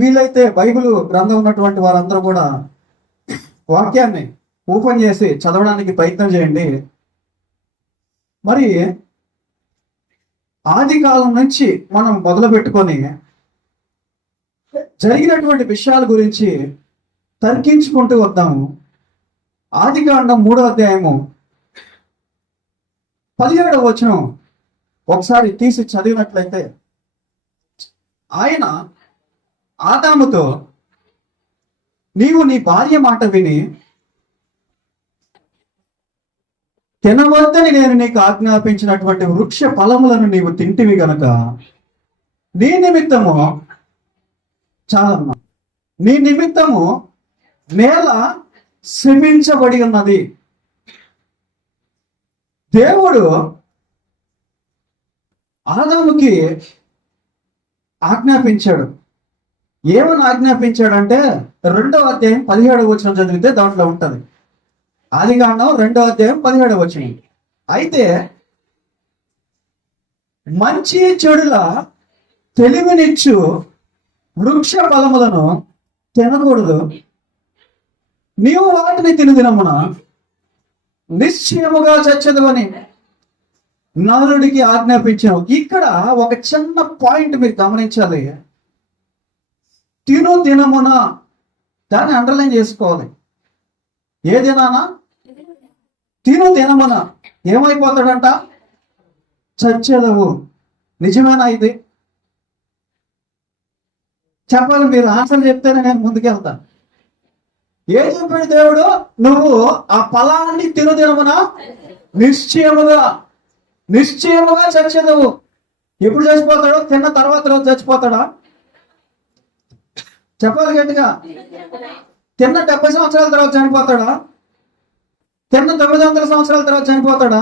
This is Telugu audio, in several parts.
వీలైతే బైబిల్ గ్రంథం ఉన్నటువంటి వారందరూ కూడా వాక్యాన్ని ఓపెన్ చేసి చదవడానికి ప్రయత్నం చేయండి. మరి ఆది కాలం నుంచి మనం మొదలు పెట్టుకొని జరిగినటువంటి విషయాల గురించి తర్కించుకుంటూ వద్దాము. ఆది కాండం 3వ అధ్యాయము 17వ వచనం ఒకసారి తీసి చదివినట్లయితే, ఆయన ఆదాముతో, నీవు నీ భార్య మాట విని తినవద్దని నేను నీకు ఆజ్ఞాపించినటువంటి వృక్ష ఫలములను నీవు తింటివి గనక నీ నిమిత్తము చాలమ్మా, నీ నిమిత్తము నేల శపించబడి ఉన్నది. దేవుడు ఆదాముకి ఆజ్ఞాపించాడు. ఏమని ఆజ్ఞాపించాడంటే 2వ అధ్యాయం 17వ వచనం చదివితే దాంట్లో ఉంటది. ఆదికాండం 2వ అధ్యాయం 17వ వచనం. అయితే మంచి చెడుల తెలివినిచ్చు వృక్ష ఫలములను తినకూడదు, నీవు వాటిని తినదినమున నిశ్చయముగా చచ్చదువని నరుడికి ఆజ్ఞాపించావు. ఇక్కడ ఒక చిన్న పాయింట్ మీరు గమనించాలి. తినమున, దాన్ని అండర్లైన్ చేసుకోవాలి. ఏ దినానా? తినమున ఏమైపోతాడంట? చచ్చేదవు. నిజమేనా ఇది? చెప్పాలి, మీరు ఆన్సర్ చెప్తేనే నేను ముందుకెళ్తాను. ఏం చెప్పాడు దేవుడు? నువ్వు ఆ ఫలాన్ని తినమున నిశ్చయముగా చచ్చేదవు. ఎప్పుడు చచ్చిపోతాడు? తిన్న తర్వాత రోజు చచ్చిపోతాడా? చెప్పాలి గట్టిగా. తిన్న 70 సంవత్సరాల తర్వాత చనిపోతాడా? తిన్న 900 సంవత్సరాల తర్వాత చనిపోతాడా?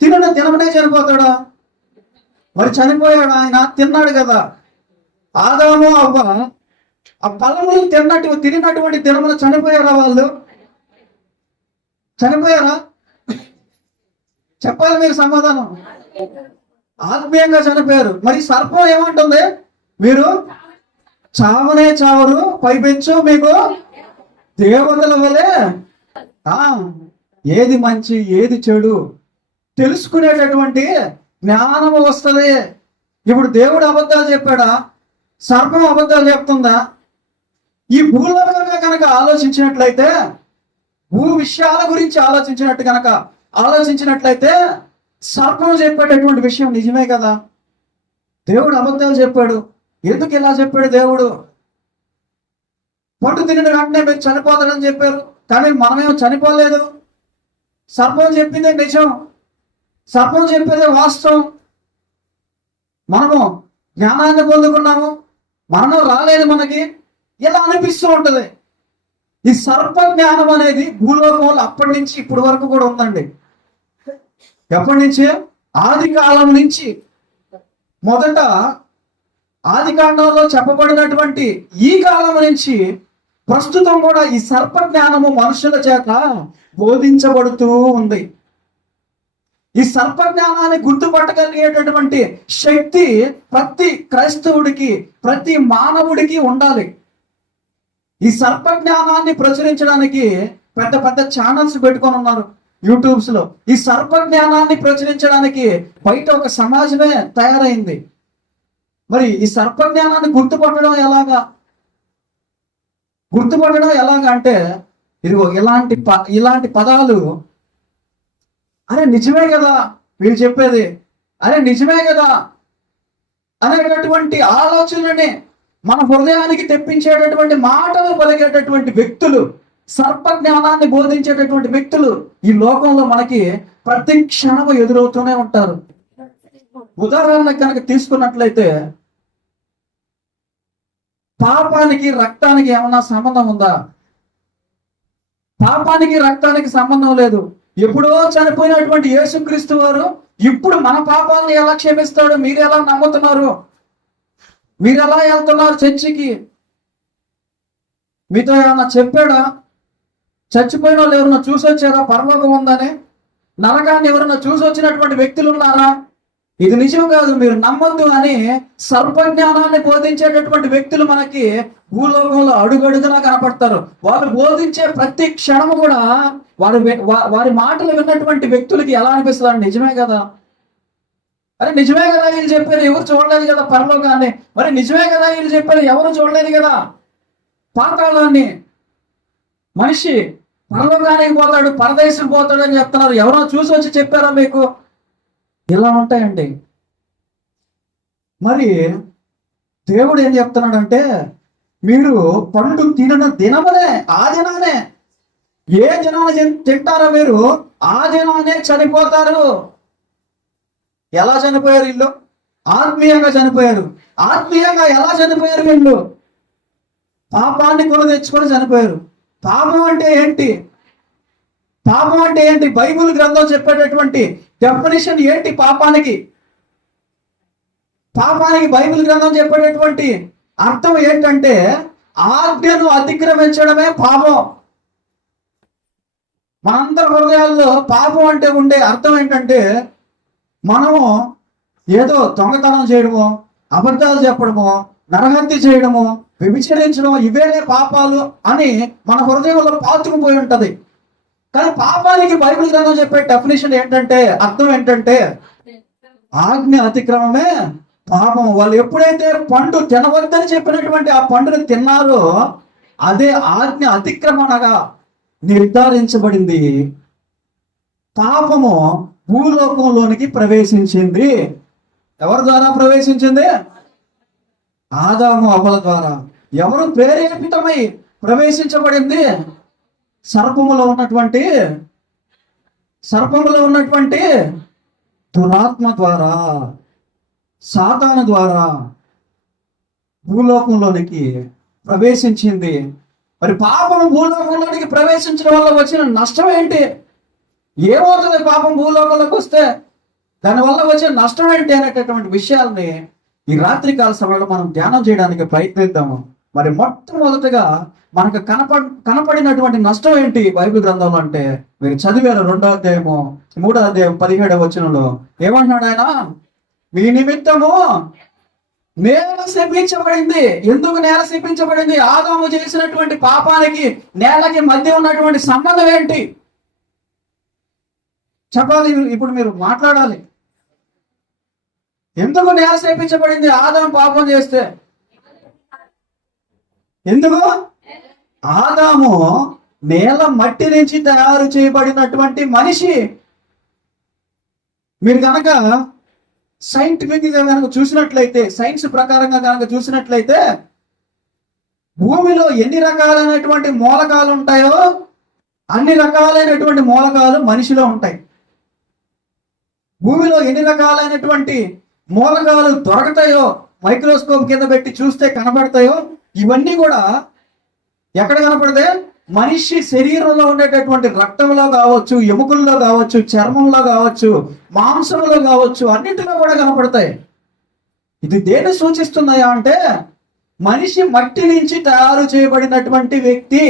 తినమనే చనిపోతాడా? మరి చనిపోయాడు ఆయన, తిన్నాడు కదా. ఆదాము అవ్వ ఆ ఫలములు తినటువంటి దినమున చనిపోయారా? వాళ్ళు చనిపోయారా? చెప్పాలి మీరు సమాధానం. ఆత్మీయంగా చనిపోయారు. మరి సర్పం ఏమంటుంది? మీరు చావనే చావరు, పైపెంచు మీకు దేవతల వలె ఏది మంచి ఏది చెడు తెలుసుకునేటటువంటి జ్ఞానము వస్తుంది. ఇప్పుడు దేవుడు అబద్ధాలు చెప్పాడా? సర్పం అబద్ధాలు చెప్తుందా? ఈ భూలోకంగా కనుక ఆలోచించినట్లయితే, భూ విషయాల గురించి ఆలోచించినట్లయితే సర్పం చెప్పేటటువంటి విషయం నిజమే కదా. దేవుడు అబద్ధాలు చెప్పాడు. ఎందుకు ఇలా చెప్పాడు దేవుడు? పండు తినిన వెంటనే మీరు చనిపోతాడని చెప్పారు, కానీ మనమేమో చనిపోలేదు. సర్పం చెప్పిందే నిజం, సర్పం చెప్పేదే వాస్తవం. మనము జ్ఞానాన్ని పొందుకున్నాము, మరణం రాలేదు మనకి, ఇలా అనిపిస్తూ ఉంటది. ఈ సర్ప జ్ఞానం అనేది భూలోకంలో అప్పటి నుంచి ఇప్పటి వరకు కూడా ఉందండి. ఎప్పటి నుంచి? ఆది కాలం నుంచి. మొదట ఆది కాండంలో చెప్పబడినటువంటి ఈ కాలం నుంచి ప్రస్తుతం కూడా ఈ సర్ప జ్ఞానము మనుషుల చేత బోధించబడుతూ ఉంది. ఈ సర్ప జ్ఞానాన్ని గుర్తుపట్టగలిగేటటువంటి శక్తి ప్రతి క్రైస్తవుడికి, ప్రతి మానవుడికి ఉండాలి. ఈ సర్ప జ్ఞానాన్ని ప్రచురించడానికి పెద్ద పెద్ద ఛానల్స్ పెట్టుకొని ఉన్నారు యూట్యూబ్స్ లో. ఈ సర్ప జ్ఞానాన్ని ప్రచురించడానికి బయట ఒక సమాజమే తయారైంది. మరి ఈ సర్ప జ్ఞానాన్ని గుర్తుపట్టడం ఎలాగా అంటే, ఇదిగో ఇలాంటి పదాలు, అరే నిజమే కదా వీళ్ళు చెప్పేది, అరే నిజమే కదా అనేటటువంటి ఆలోచనని మన హృదయానికి తెప్పించేటటువంటి మాటలు పలికేటటువంటి వ్యక్తులు, సర్ప జ్ఞానాన్ని బోధించేటటువంటి వ్యక్తులు ఈ లోకంలో మనకి ప్రతి క్షణము ఎదురవుతూనే ఉంటారు. ఉదాహరణ కనుక తీసుకున్నట్లయితే, పాపానికి రక్తానికి ఏమన్నా సంబంధం ఉందా? పాపానికి రక్తానికి సంబంధం లేదు. ఎప్పుడో చనిపోయినటువంటి యేసుక్రీస్తు వారు ఇప్పుడు మన పాపాలను ఎలా క్షమిస్తాడు? మీరు ఎలా నమ్ముతున్నారు? మీరు ఎలా వెళ్తున్నారు చర్చికి? మీతో ఏమన్నా చెప్పాడా? చచ్చిపోయిన వాళ్ళు ఎవరన్నా చూసి వచ్చారా పరలోకం ఉందని? నరకాన్ని ఎవరన్నా చూసి వచ్చినటువంటి వ్యక్తులు ఉన్నారా? ఇది నిజం కాదు, మీరు నమ్మొద్దు అని సర్వజ్ఞానాన్ని బోధించేటటువంటి వ్యక్తులు మనకి భూలోకంలో అడుగడుగునా కనపడతారు. వాళ్ళు బోధించే ప్రతి క్షణము కూడా వారి మాటలు విన్నటువంటి వ్యక్తులకి ఎలా అనిపిస్తుంది? నిజమే కదా, అరే నిజమే కదా వీళ్ళు చెప్పారు, ఎవరు చూడలేదు కదా పరలోకాన్ని, మరి నిజమే కదా వీళ్ళు చెప్పారు, ఎవరు చూడలేదు కదా పాతాళాన్ని. మనిషి పరలోకానికి పోతాడు, పరదేశం పోతాడు అని చెప్తున్నారు, ఎవరో చూసి వచ్చి చెప్పారా మీకు? ఇలా ఉంటాయండి. మరి దేవుడు ఏం చెప్తున్నాడంటే, మీరు పండు తినన దినమనే, ఆ దినానే, ఏ దినాన తింటారో మీరు ఆ దినానే చనిపోతారు. ఎలా చనిపోయారు వీళ్ళు? ఆత్మీయంగా చనిపోయారు. ఆత్మీయంగా ఎలా చనిపోయారు వీళ్ళు? పాపాన్ని కొని తెచ్చుకొని చనిపోయారు. పాపం అంటే ఏంటి? పాపం అంటే ఏంటి? బైబిల్ గ్రంథం చెప్పేటటువంటి డెఫినేషన్ ఏంటి పాపానికి? పాపానికి బైబిల్ గ్రంథం చెప్పేటటువంటి అర్థం ఏంటంటే, ఆజ్ఞను అతిక్రమించడమే పాపం. మనందరి హృదయాల్లో పాపం అంటే ఉండే అర్థం ఏంటంటే, మనము ఏదో దొంగతనం చేయడము, అబద్ధాలు చెప్పడము, నరహత్య చేయడము, వ్యభిచరించడం, ఇవేనే పాపాలు అని మన హృదయంలో పాతుకుపోయి ఉంటది. కానీ పాపానికి బైబిల్ గ్రంథం చెప్పే డెఫినేషన్ ఏంటంటే, అర్థం ఏంటంటే, ఆజ్ఞ అతిక్రమమే పాపం. వాళ్ళు ఎప్పుడైతే పండు తినవద్దని చెప్పినటువంటి ఆ పండుని తిన్నారో అదే ఆజ్ఞ అతిక్రమణగా నిర్ధారించబడింది. పాపము భూలోకంలోనికి ప్రవేశించింది. ఎవరి ద్వారా ప్రవేశించింది? ఆదాము అవ్వల ద్వారా. ఎవరు ప్రేరేపితమై ప్రవేశించబడింది? సర్పములో ఉన్నటువంటి దురాత్మ ద్వారా, సాతాను ద్వారా భూలోకంలోనికి ప్రవేశించింది. మరి పాపం భూలోకంలోనికి ప్రవేశించడం వల్ల వచ్చిన నష్టం ఏంటి? ఏమవుతుంది పాపం భూలోకంలోకి వస్తే? దానివల్ల వచ్చే నష్టం ఏంటి అనేటటువంటి విషయాల్ని ఈ రాత్రికాల సమయంలో మనం ధ్యానం చేయడానికి ప్రయత్నిద్దాము. మరి మొట్టమొదటిగా మనకు కనపడినటువంటి నష్టం ఏంటి బైబిల్ గ్రంథంలో అంటే, మీరు చదివారు 2వ అధ్యాయము 3వ అధ్యాయం 17వ వచనంలో ఏమంటున్నాడు ఆయన? మీ నిమిత్తము నేల శపించబడింది. ఎందుకు నేల శపించబడింది? ఆదాము చేసినటువంటి పాపానికి నేలకి మధ్య ఉన్నటువంటి సంబంధం ఏంటి చెప్పాలి. ఇప్పుడు మీరు మాట్లాడాలి. ఎందుకు నేల శపించబడింది? ఆదాము పాపం చేస్తే. ఎందుకు? ఆదాము నేల మట్టి నుంచి తయారు చేయబడినటువంటి మనిషి. మీరు కనుక సైంటిఫిక్ గా కనుక చూసినట్లయితే, సైన్స్ ప్రకారంగా కనుక చూసినట్లయితే, భూమిలో ఎన్ని రకాలైనటువంటి మూలకాలు ఉంటాయో అన్ని రకాలైనటువంటి మూలకాలు మనిషిలో ఉంటాయి. భూమిలో ఎన్ని రకాలైనటువంటి మూలకాలు దొరకతాయో, మైక్రోస్కోప్ కింద పెట్టి చూస్తే కనబడతాయో, ఇవన్నీ కూడా ఎక్కడ కనపడతాయి? మనిషి శరీరంలో ఉండేటటువంటి రక్తంలో కావచ్చు, ఎముకల్లో కావచ్చు, చర్మంలో కావచ్చు, మాంసంలో కావచ్చు, అన్నింటిలో కూడా కనపడతాయి. ఇది దేన్ని సూచిస్తున్నాయా అంటే, మనిషి మట్టి నుంచి తయారు చేయబడినటువంటి వ్యక్తి.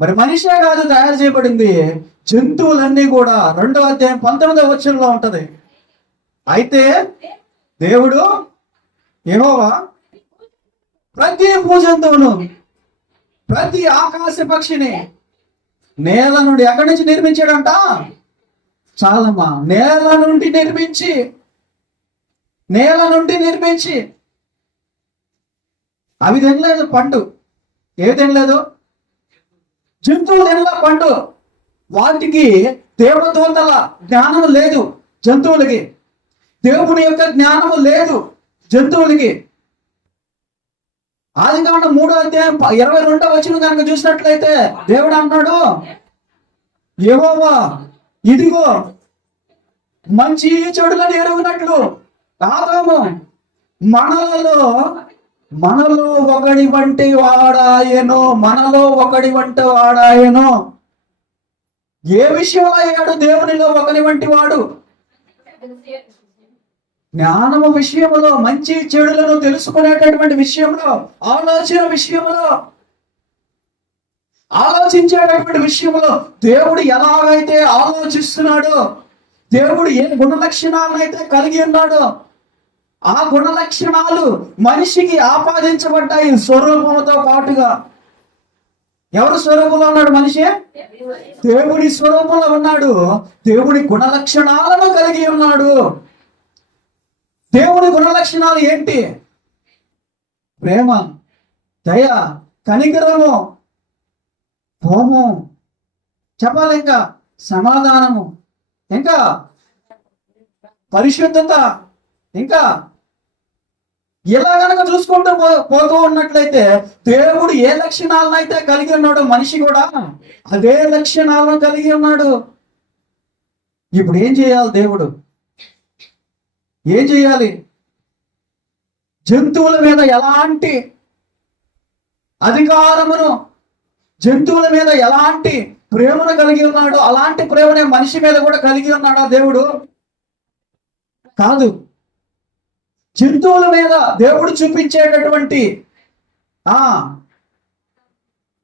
మరి మనిషే కాదు తయారు చేయబడింది, జంతువులన్నీ కూడా. 2వ అధ్యాయం 19వ వచనంలో ఉంటది. అయితే దేవుడు యెహోవా ప్రతి భూజంతువును, ప్రతి ఆకాశ పక్షిని నేల నుండి ఎక్కడి నుంచి నిర్మించాడంట? చాలమ్మా, నేల నుండి నిర్మించి అవి తినలేదు పండు. ఏవి తినలేదు? జంతువులు తినలే పండు. వాటికి దేవదూతల జ్ఞానం లేదు జంతువులకి. దేవుని యొక్క జ్ఞానము లేదు జంతువులకి. ఆదికాండం 3వ అధ్యాయం 22వ వచనం కనుక చూసినట్లయితే దేవుడు అంటున్నాడు, యెహోవా ఇదిగో మంచి చెడులను ఎరుగునట్లు ఆదాము మనలో ఒకడి వంటి వాడాయను. ఏ విషయంలో అయ్యాడు దేవునిలో ఒకని వంటి వాడు? జ్ఞానము విషయంలో, మంచి చెడులను తెలుసుకునేటటువంటి విషయంలో, ఆలోచించేటటువంటి విషయంలో దేవుడు ఎలాగైతే ఆలోచిస్తున్నాడో, దేవుడు ఏ గుణ లక్షణాలను అయితే కలిగి ఉన్నాడో ఆ గుణ లక్షణాలు మనిషికి ఆపాదించబడ్డాయి స్వరూపంతో పాటుగా. ఎవరి స్వరూపంలో ఉన్నాడు మనిషి? దేవుడి స్వరూపంలో ఉన్నాడు. దేవుడి గుణ లక్షణాలను కలిగి ఉన్నాడు. దేవుడి గుణ లక్షణాలు ఏంటి? ప్రేమ, దయ, కనికరము, కోపం, చెప్పాలి ఇంకా సమాధానము, ఇంకా పరిశుద్ధత, ఇంకా ఇలా కనుక చూసుకుంటూ పోతూ ఉన్నట్లయితే దేవుడు ఏ లక్షణాలను అయితే కలిగి ఉన్నాడో మనిషి కూడా అదే లక్షణాలను కలిగి ఉన్నాడు. ఇప్పుడు ఏం చేయాలి? దేవుడు ఏం చేయాలి? జంతువుల మీద ఎలాంటి అధికారమును, జంతువుల మీద ఎలాంటి ప్రేమను కలిగి ఉన్నాడో అలాంటి ప్రేమనే మనిషి మీద కూడా కలిగి ఉన్నాడా దేవుడు? కాదు. జంతువుల మీద దేవుడు చూపించేటటువంటి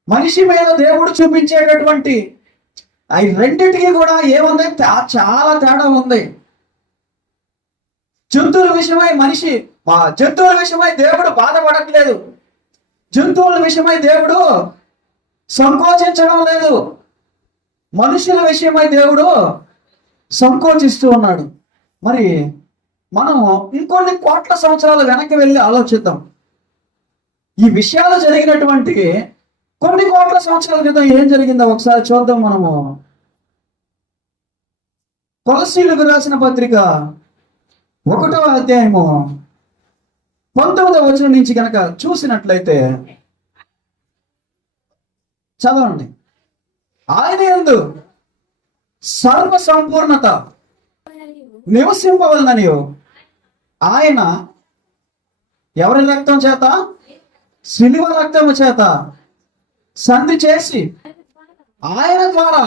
మనిషి మీద దేవుడు చూపించేటటువంటి అవి రెండింటికి కూడా ఏముంది? చాలా తేడా ఉంది. జంతువుల విషయమై దేవుడు బాధపడట్లేదు. జంతువుల విషయమై దేవుడు సంకోచించడం లేదు. మనుషుల విషయమై దేవుడు సంకోచిస్తూ ఉన్నాడు. మరి మనం ఇంకొన్ని కోట్ల సంవత్సరాలు వెనక్కి వెళ్ళి ఆలోచిద్దాం. ఈ విషయాలు జరిగినటువంటి కొన్ని కోట్ల సంవత్సరాల క్రితం ఏం జరిగిందో ఒకసారి చూద్దాం. మనము కొలస్సీయులకు రాసిన పత్రిక 1వ అధ్యాయము 19వ వచనం నుంచి కనుక చూసినట్లయితే చదవండి. ఆయన యందు సర్వ సంపూర్ణత నివసింపవలనని ఆయన ఎవరి రక్తం చేత? శిలువ రక్తము చేత సంధి చేసి ఆయన ద్వారా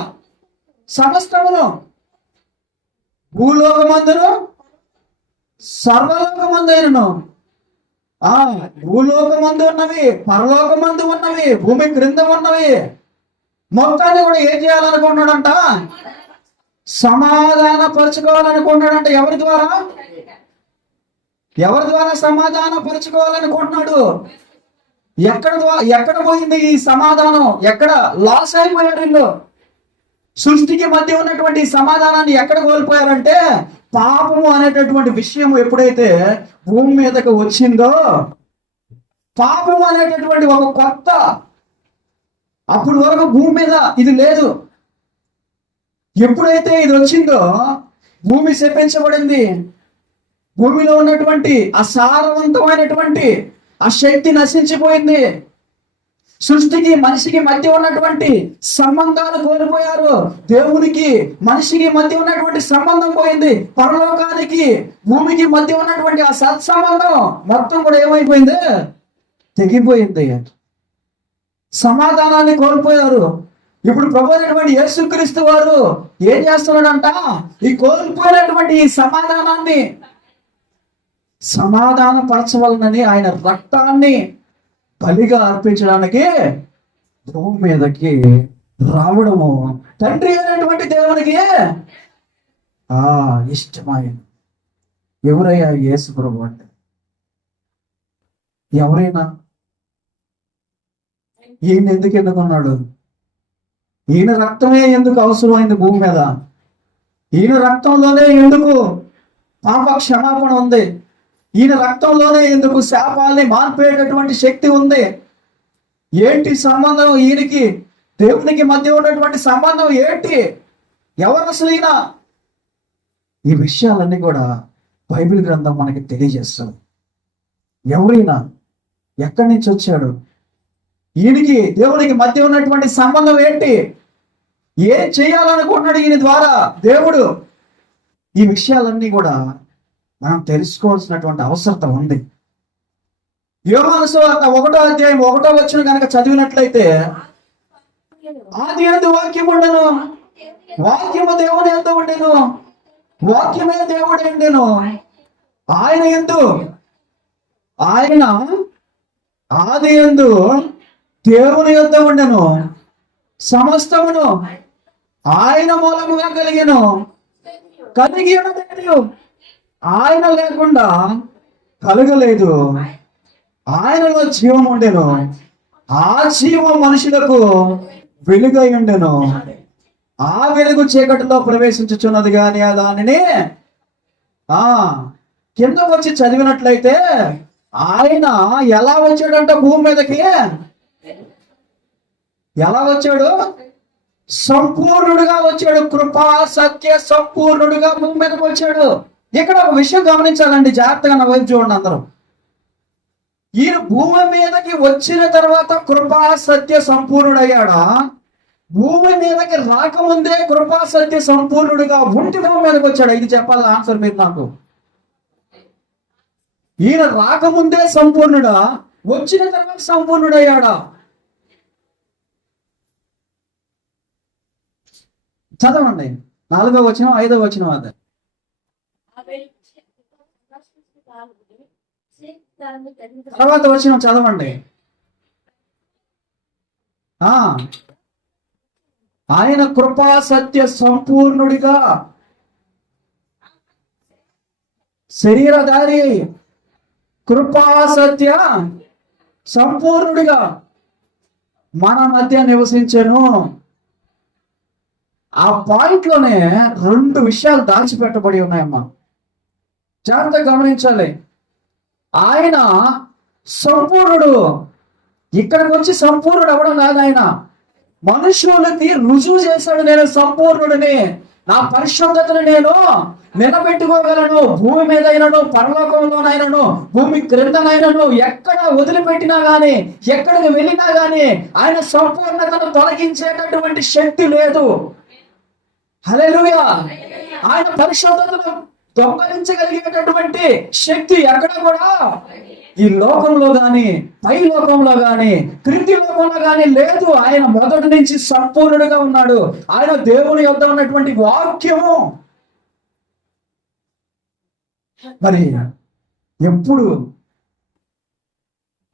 సమస్తమును భూలోకమందును సర్వలోకమందైనను, భూలోకమందు ఉన్నవి, పరలోకమందు ఉన్నవి, భూమి క్రింద ఉన్నవి మొత్తాన్ని కూడా ఏం చేయాలనుకున్నాడంట? సమాధాన పరుచుకోవాలనుకున్నాడంట. ఎవరి ద్వారా? సమాధాన పరుచుకోవాలనుకుంటున్నాడు? ఎక్కడ పోయింది ఈ సమాధానం? ఎక్కడ లాస్ అయిపోయారు వీళ్ళు? సృష్టికి మధ్య ఉన్నటువంటి సమాధానాన్ని ఎక్కడ కోల్పోయారంటే పాపము అనేటటువంటి విషయం ఎప్పుడైతే భూమి మీదకి వచ్చిందో, పాపము అనేటటువంటి ఒక కొత్త, అప్పుడు వరకు భూమి మీద ఇది లేదు. ఎప్పుడైతే ఇది వచ్చిందో భూమి శపించబడింది. భూమిలో ఉన్నటువంటి అసారవంతమైనటువంటి ఆ శక్తి నశించిపోయింది. సృష్టికి మనిషికి మధ్య ఉన్నటువంటి సంబంధాలు కోల్పోయారు. దేవునికి మనిషికి మధ్య ఉన్నటువంటి సంబంధం పోయింది. పరలోకానికి భూమికి మధ్య ఉన్నటువంటి ఆ సత్సంబంధం మొత్తం కూడా ఏమైపోయింది? తెగిపోయింది. సమాధానాన్ని కోల్పోయారు. ఇప్పుడు ప్రభు అయినటువంటి యేసుక్రీస్తు వారు ఏం చేస్తున్నాడంట? ఈ కోల్పోయినటువంటి ఈ సమాధానాన్ని సమాధానపరచవలనని ఆయన రక్తాన్ని బలిగా అర్పించడానికి భూమి మీదకి రావడము తండ్రి అయినటువంటి దేవునికి ఇష్టమైన. ఎవరయ్యా యేసు ప్రభు అంటే? ఎవరైనా ఈయన ఎందుకు ఎన్నుకున్నాడు? ఈయన రక్తమే ఎందుకు అవసరమైంది భూమి మీద? ఈయన రక్తంలోనే ఎందుకు పాప క్షమాపణ ఉంది? ఈయన రక్తంలోనే ఎందుకు శాపాన్ని మార్పేటటువంటి శక్తి ఉంది? ఏంటి సంబంధం ఈయనకి దేవునికి మధ్య ఉన్నటువంటి సంబంధం ఏంటి? ఎవరు అసలు ఈయన? ఈ విషయాలన్నీ కూడా బైబిల్ గ్రంథం మనకి తెలియజేస్తుంది. ఎవరైనా ఎక్కడి నుంచి వచ్చాడు? ఈయనకి దేవునికి మధ్య ఉన్నటువంటి సంబంధం ఏంటి? ఏం చేయాలనుకుంటున్నాడు ఈయన ద్వారా దేవుడు? ఈ విషయాలన్నీ కూడా మనం తెలుసుకోవాల్సినటువంటి అవసరం ఉంది. యోహాను సువార్త 1వ అధ్యాయం 1వ వచనం కనుక చదివినట్లయితే, ఆది యందు వాక్యం ఉండెను, వాక్యము దేవుని యందు ఉండెను, వాక్యమే దేవుడు ఉండెను, ఆయన యందు, ఆయన ఆది యందు దేవుని యొద్ద ఉండెను, సమస్తమును ఆయన మూలముగా కలిగెను, కలిగి ఉన్నదేది ఆయన లేకుండా కలగలేదు. ఆయనలో జీవం ఉండెను, ఆ జీవం మనుషులకు వెలుగై ఉండెను. ఆ వెలుగు చీకటిలో ప్రవేశించుచున్నది కానీ ఆ దానిని కిందకు వచ్చి చదివినట్లయితే ఆయన ఎలా వచ్చాడంట భూమి మీదకి? ఎలా వచ్చాడు? సంపూర్ణుడుగా వచ్చాడు. కృపా సత్య సంపూర్ణుడుగా భూమి మీదకి వచ్చాడు. ఇక్కడ ఒక విషయం గమనించాలండి, జాగ్రత్తగా నా వైపు చూడండి అందరూ. ఈయన భూమి మీదకి వచ్చిన తర్వాత కృపా సత్య సంపూర్ణుడయ్యాడా? భూమి మీదకి రాకముందే కృపా సత్య సంపూర్ణుడిగా ఉంటి భూమి మీదకి వచ్చాడు? ఇది చెప్పాలి ఆన్సర్ మీరు నాకు. ఈయన రాకముందే సంపూర్ణుడా, వచ్చిన తర్వాత సంపూర్ణుడయ్యాడా? చదవండి 4వ వచనం 5వ వచనం అదే. తర్వాత వచనం చదవండి. ఆయన కృపా సత్య సంపూర్ణుడిగా శరీరధారి కృపా సత్య సంపూర్ణుడిగా మన మధ్య నివసించెను. ఆ పాయింట్ లోనే 2 విషయాలు దాచిపెట్టబడి ఉన్నాయమ్మా, జాగ్రత్తగా గమనించాలి. ఆయన సంపూర్ణుడు. ఇక్కడికి వచ్చి సంపూర్ణుడు అవ్వడం కాదు, ఆయన మనుషులకి రుజువు చేశాడు. నేను సంపూర్ణుడిని, నా పరిశుద్ధతను నేను నిలబెట్టుకోగలను. భూమి మీద అయినను, పరలోకంలోనైనను, భూమి క్రిందనైనను, ఎక్కడ వదిలిపెట్టినా గాని, ఎక్కడికి వెళ్ళినా గాని ఆయన సంపూర్ణతను తొలగించేటటువంటి శక్తి లేదు. హల్లెలూయా. ఆయన పరిశుద్ధతను దొంగలించగలిగేటటువంటి శక్తి ఎక్కడ కూడా ఈ లోకంలో గాని, పై లోకంలో గాని, క్రింది లోకంలో గాని లేదు. ఆయన మొదటి నుంచి సంపూర్ణుడిగా ఉన్నాడు. ఆయన దేవుని యొద్ద ఉన్నటువంటి వాక్యము. మరి ఎప్పుడు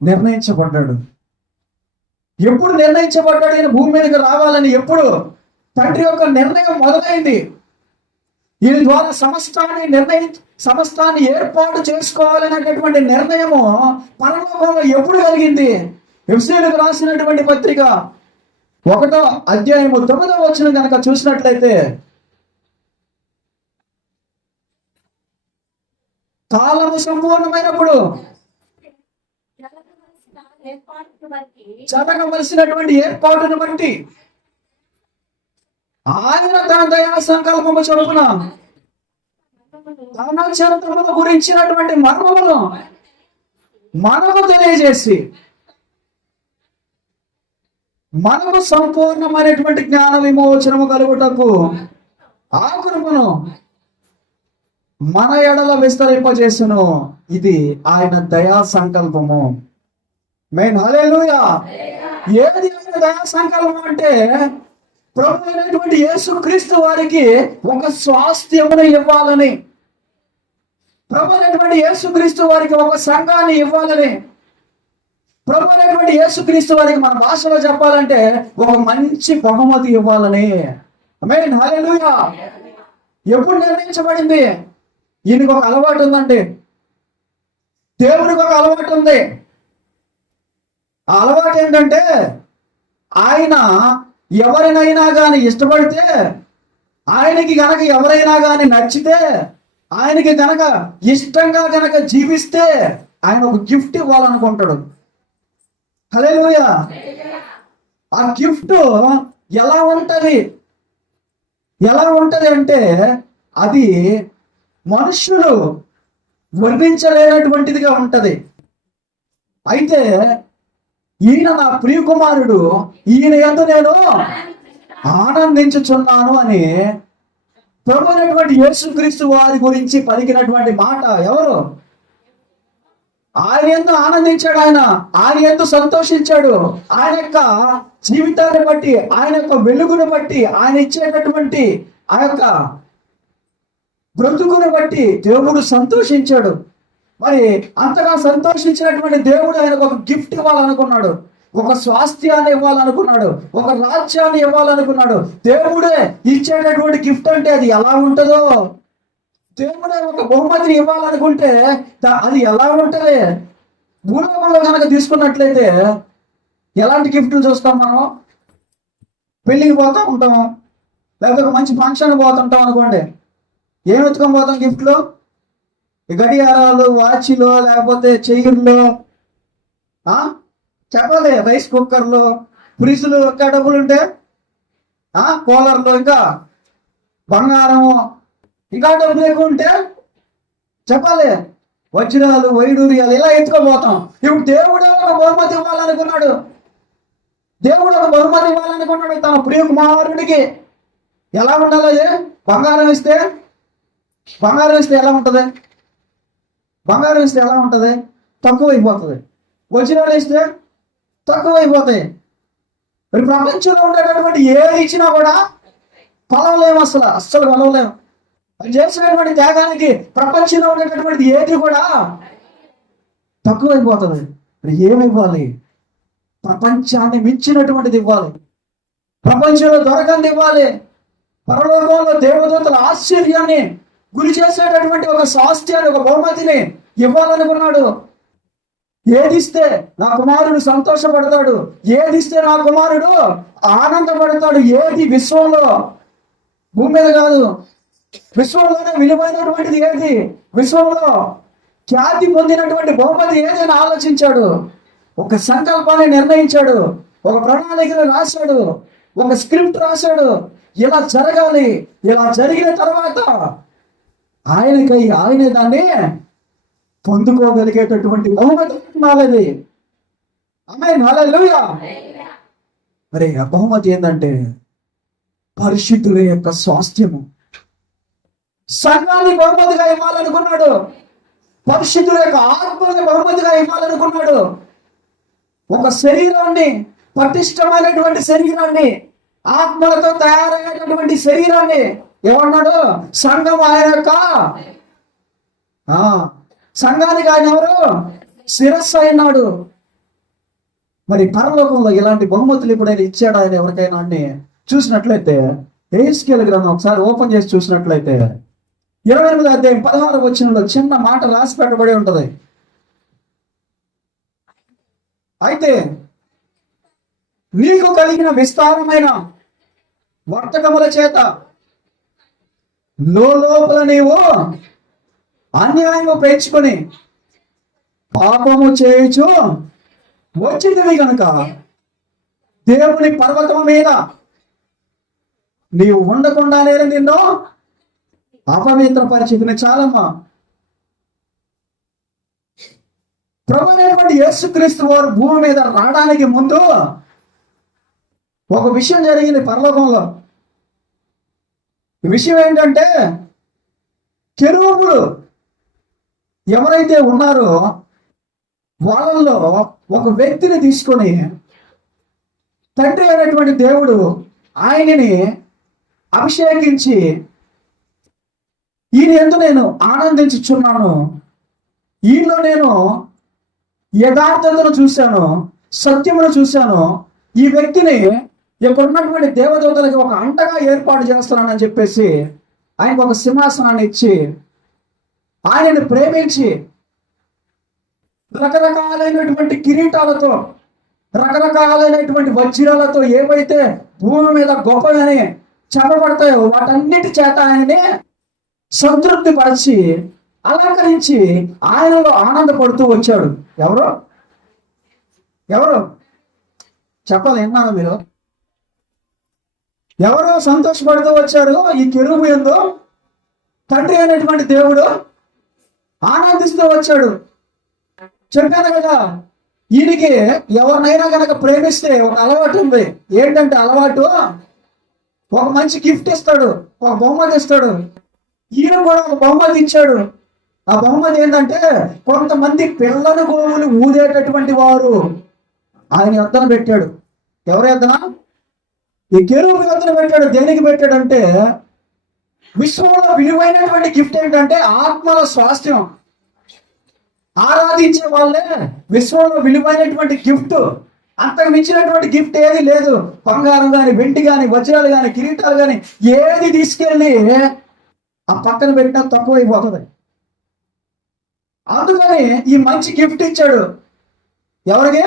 నిర్ణయించబడ్డాడు? ఎప్పుడు నిర్ణయించబడ్డాడు ఈయన భూమి మీదకి రావాలని? ఎప్పుడు తండ్రి యొక్క నిర్ణయం మొదలైంది. ఈయన ద్వారా సమస్తాన్ని ఏర్పాటు చేసుకోవాలనేటటువంటి నిర్ణయము పరలోకంలో ఎప్పుడు కలిగింది? ఎఫెసీయులకు రాసినటువంటి పత్రిక 1వ అధ్యాయము 9వ వచనం కనుక చూసినట్లయితే, కాలము సంపూర్ణమైనప్పుడు జరగవలసినటువంటి ఏర్పాటును బట్టి ఆయన తన దయా సంకల్పము చొప్పున తన చరిత్రను గురించినటువంటి మర్మమును మనకు తెలియజేసి మనకు సంపూర్ణమైనటువంటి జ్ఞాన విమోచనము కలుగుటకు ఆ కృపను మన ఎడల విస్తరింపజేసును. ఇది ఆయన దయా సంకల్పము. మెయిన్ హల్లెలూయా. ఏది ఆయన దయా సంకల్పం అంటే, ప్రభు అయినటువంటి యేసుక్రీస్తు వారికి ఒక స్వాస్థ్యమును ఇవ్వాలని, ప్రభు అయినటువంటి యేసుక్రీస్తు వారికి ఒక సంఘాన్ని ఇవ్వాలని, ప్రభు అయినటువంటి యేసుక్రీస్తు వారికి మన భాషలో చెప్పాలంటే ఒక మంచి బహుమతి ఇవ్వాలని. ఆమేన్ హల్లెలూయా. ఎప్పుడు నిర్ణయించబడింది? ఈయనకు ఒక అలవాటు ఉందండి, దేవునికి ఒక అలవాటు ఉంది. ఆ అలవాటు ఏంటంటే, ఆయన ఎవరినైనా కానీ ఇష్టపడితే, ఆయనకి గనక ఎవరైనా కానీ నచ్చితే, ఆయనకి గనక ఇష్టంగా గనక జీవిస్తే ఆయన ఒక గిఫ్ట్ ఇవ్వాలనుకుంటాడు. హల్లెలూయా. ఆ గిఫ్ట్ ఎలా ఉంటది అంటే, అది మనుష్యులు వర్ణించలేనటువంటిదిగా ఉంటది. అయితే ఈయన నా ప్రియకుమారుడు, ఈయన యందు నేను ఆనందించుచున్నాను అని ప్రభువైనటువంటి యేసుక్రీస్తు వారి గురించి పలికినటువంటి మాట ఎవరు? ఆయన యందు ఆనందించాడు. ఆయన యందు సంతోషించాడు. ఆయన యొక్క జీవితాన్ని బట్టి, ఆయన యొక్క వెలుగును బట్టి, ఆయన ఇచ్చేటటువంటి ఆ యొక్క బ్రతుకును బట్టి దేవుడు సంతోషించాడు. మరి అంతగా సంతోషించినటువంటి దేవుడు ఆయనకు ఒక గిఫ్ట్ ఇవ్వాలనుకున్నాడు, ఒక స్వాస్థ్యాన్ని ఇవ్వాలనుకున్నాడు, ఒక రాజ్యాన్ని ఇవ్వాలనుకున్నాడు. దేవుడే ఇచ్చేటటువంటి గిఫ్ట్ అంటే అది ఎలా ఉంటుందో దేవుడే ఒక బహుమతిని ఇవ్వాలనుకుంటే అది ఎలా ఉంటది? భూలోకంలో కనుక తీసుకున్నట్లయితే ఎలాంటి గిఫ్ట్లు చూస్తాం మనం? పెళ్ళికి పోతా ఉంటాము, లేకపోతే ఒక మంచి ఫంక్షన్ పోతుంటాం అనుకోండి, ఏం ఎత్తుకొని పోతాం గిఫ్ట్లు? గడియారాలు, వాచ్లు, లేకపోతే చైర్లు, చెప్పాలి, రైస్ కుక్కర్లు, ఫ్రిడ్జ్లు, ఇంకా డబ్బులు ఉంటే కూలర్లు, ఇంకా బంగారము, ఇంకా డబ్బులు ఎక్కువ ఉంటే చెప్పాలి, వజ్రాలు, వైడూర్యాలు, ఇలా ఎత్తుకోబోతాం. ఇప్పుడు దేవుడే ఒక బహుమతి ఇవ్వాలనుకున్నాడు. దేవుడు ఒక బహుమతి ఇవ్వాలనుకున్నాడు తన ప్రియ కుమారుడికి. ఎలా ఉండాలి అది? బంగారం ఇస్తే ఎలా ఉంటుంది? బంగారం ఇస్తే ఎలా ఉంటుంది? తక్కువైపోతుంది. వజ్రాలు ఇస్తే తక్కువైపోతాయి. మరి ప్రపంచంలో ఉండేటటువంటి ఏది ఇచ్చినా కూడా కొలవలేము, అస్సలు కొలవలేము. చేసినటువంటి త్యాగానికి ప్రపంచంలో ఉండేటటువంటి ఏది కూడా తక్కువైపోతుంది. మరి ఏమివ్వాలి? ప్రపంచాన్ని మించినటువంటిది ఇవ్వాలి, ప్రపంచంలో దొరకంది ఇవ్వాలి. పరలోకంలో దేవదూతల ఆశ్చర్యాన్ని గురి చేసేటటువంటి ఒక శాస్త్యాన్ని, ఒక బహుమతిని ఇవ్వాలనుకున్నాడు. ఏదిస్తే నా కుమారుడు సంతోషపడతాడు, ఏదిస్తే నా కుమారుడు ఆనందపడతాడు. ఏది విశ్వంలో, భూమి మీద కాదు, విశ్వంలోనే విలువైనటువంటిది ఏది? విశ్వంలో ఖ్యాతి పొందినటువంటి బహుమతి ఏదైనా ఆలోచించాడు. ఒక సంకల్పాన్ని నిర్ణయించాడు, ఒక ప్రణాళికను రాశాడు, ఒక స్క్రిప్ట్ రాశాడు. ఇలా జరగాలి, ఇలా జరిగిన తర్వాత ఆయనే దాన్ని పొందుకోగలిగేటటువంటి బహుమతి నాలది. ఆమేన్, హల్లెలూయా. మరి ఆ బహుమతి ఏంటంటే పరిశుద్ధుల యొక్క స్వాస్థ్యము. సంఘాన్ని బహుమతిగా ఇవ్వాలనుకున్నాడు, పరిశుద్ధుల యొక్క ఆత్మని బహుమతిగా ఇవ్వాలనుకున్నాడు. ఒక శరీరాన్ని, పటిష్టమైనటువంటి శరీరాన్ని, ఆత్మలతో తయారైనటువంటి శరీరాన్ని ఏమన్నాడు? సంఘం ఆయన యొక్క సంఘానికి ఆయన ఎవరు? శిరస్సు అయినాడు. మరి పరలోకంలో ఇలాంటి బహుమతులు ఎప్పుడైనా ఇచ్చాడు ఆయన ఎవరికైనా అని చూసినట్లయితే, యెహెజ్కేలు గ్రంథం ఒకసారి ఓపెన్ చేసి చూసినట్లయితే 28వ అధ్యాయం 16వ వచనంలో చిన్న మాట రాసి పెట్టబడి ఉంటది. అయితే నీకు కలిగిన విస్తారమైన వర్తకముల చేత లోపల నీవు అన్యాయము పెంచుకొని పాపము చేయుచు వచ్చింది కనుక దేవుని పర్వతము మీద నీవు ఉండకుండానే నిన్ను అపవిత్ర పరిస్థితిని. చాలమ్మా, ప్రభువైనటువంటి యేసుక్రీస్తు వారు భూమి మీద రావడానికి ముందు ఒక విషయం జరిగింది పరలోకంలో. ఈ విషయం ఏంటంటే, కెరూబులు ఎవరైతే ఉన్నారో వాళ్ళల్లో ఒక వ్యక్తిని తీసుకొని తండ్రి అయినటువంటి దేవుడు ఆయనని అభిషేకించి, ఈయన యందు నేను ఆనందించుచున్నాను, ఈయనలో నేను యథార్థతను చూశాను, సత్యమును చూశాను, ఈ వ్యక్తిని ఇక్కడ ఉన్నటువంటి దేవదూతలకి ఒక అంటగా ఏర్పాటు చేస్తున్నానని చెప్పేసి ఆయనకు ఒక సింహాసనాన్ని ఇచ్చి, ఆయనను ప్రేమించి రకరకాలైనటువంటి కిరీటాలతో, రకరకాలైనటువంటి వజ్రాలతో ఏవైతే భూమి మీద గొప్పగానే చెప్పబడతాయో వాటన్నిటి చేత ఆయనని సంతృప్తి పరిచి అలంకరించి ఆయనలో ఆనందపడుతూ వచ్చాడు. ఎవరు చెప్పాలి, విన్నారా మీరు? ఎవరో సంతోషపడుతూ వచ్చారు. ఈ కెరూబు యందు తండ్రి అయినటువంటి దేవుడు ఆనందిస్తూ వచ్చాడు. చెప్పాను కదా, ఈయనకి ఎవరినైనా కనుక ప్రేమిస్తే ఒక అలవాటు ఉంది. ఏంటంటే అలవాటు, ఒక మంచి గిఫ్ట్ ఇస్తాడు, ఒక బహుమతి ఇస్తాడు. ఈయన కూడా ఒక బహుమతి ఇచ్చాడు. ఆ బహుమతి ఏంటంటే, కొంతమంది పిల్లను గోవులు ఊదేటటువంటి వారు ఆయన యొద్దన పెట్టాడు. ఎవరి యొద్దన? ఈ కెరూబు యొద్దన పెట్టాడు. దేనికి పెట్టాడంటే, విశ్వంలో విలువైనటువంటి గిఫ్ట్ ఏంటంటే ఆత్మల స్వాస్థ్యం. ఆరాధించే వాళ్ళే విశ్వంలో విలువైనటువంటి గిఫ్ట్. అంతకు మించినటువంటి గిఫ్ట్ ఏది లేదు. బంగారం కానీ, వెండి కానీ, వజ్రాలు కానీ, కిరీటాలు కానీ ఏది తీసుకెళ్ళి ఆ పక్కన పెట్టినా తక్కువైపోతుంది. అందుకని ఈ మంచి గిఫ్ట్ ఇచ్చాడు. ఎవరికి?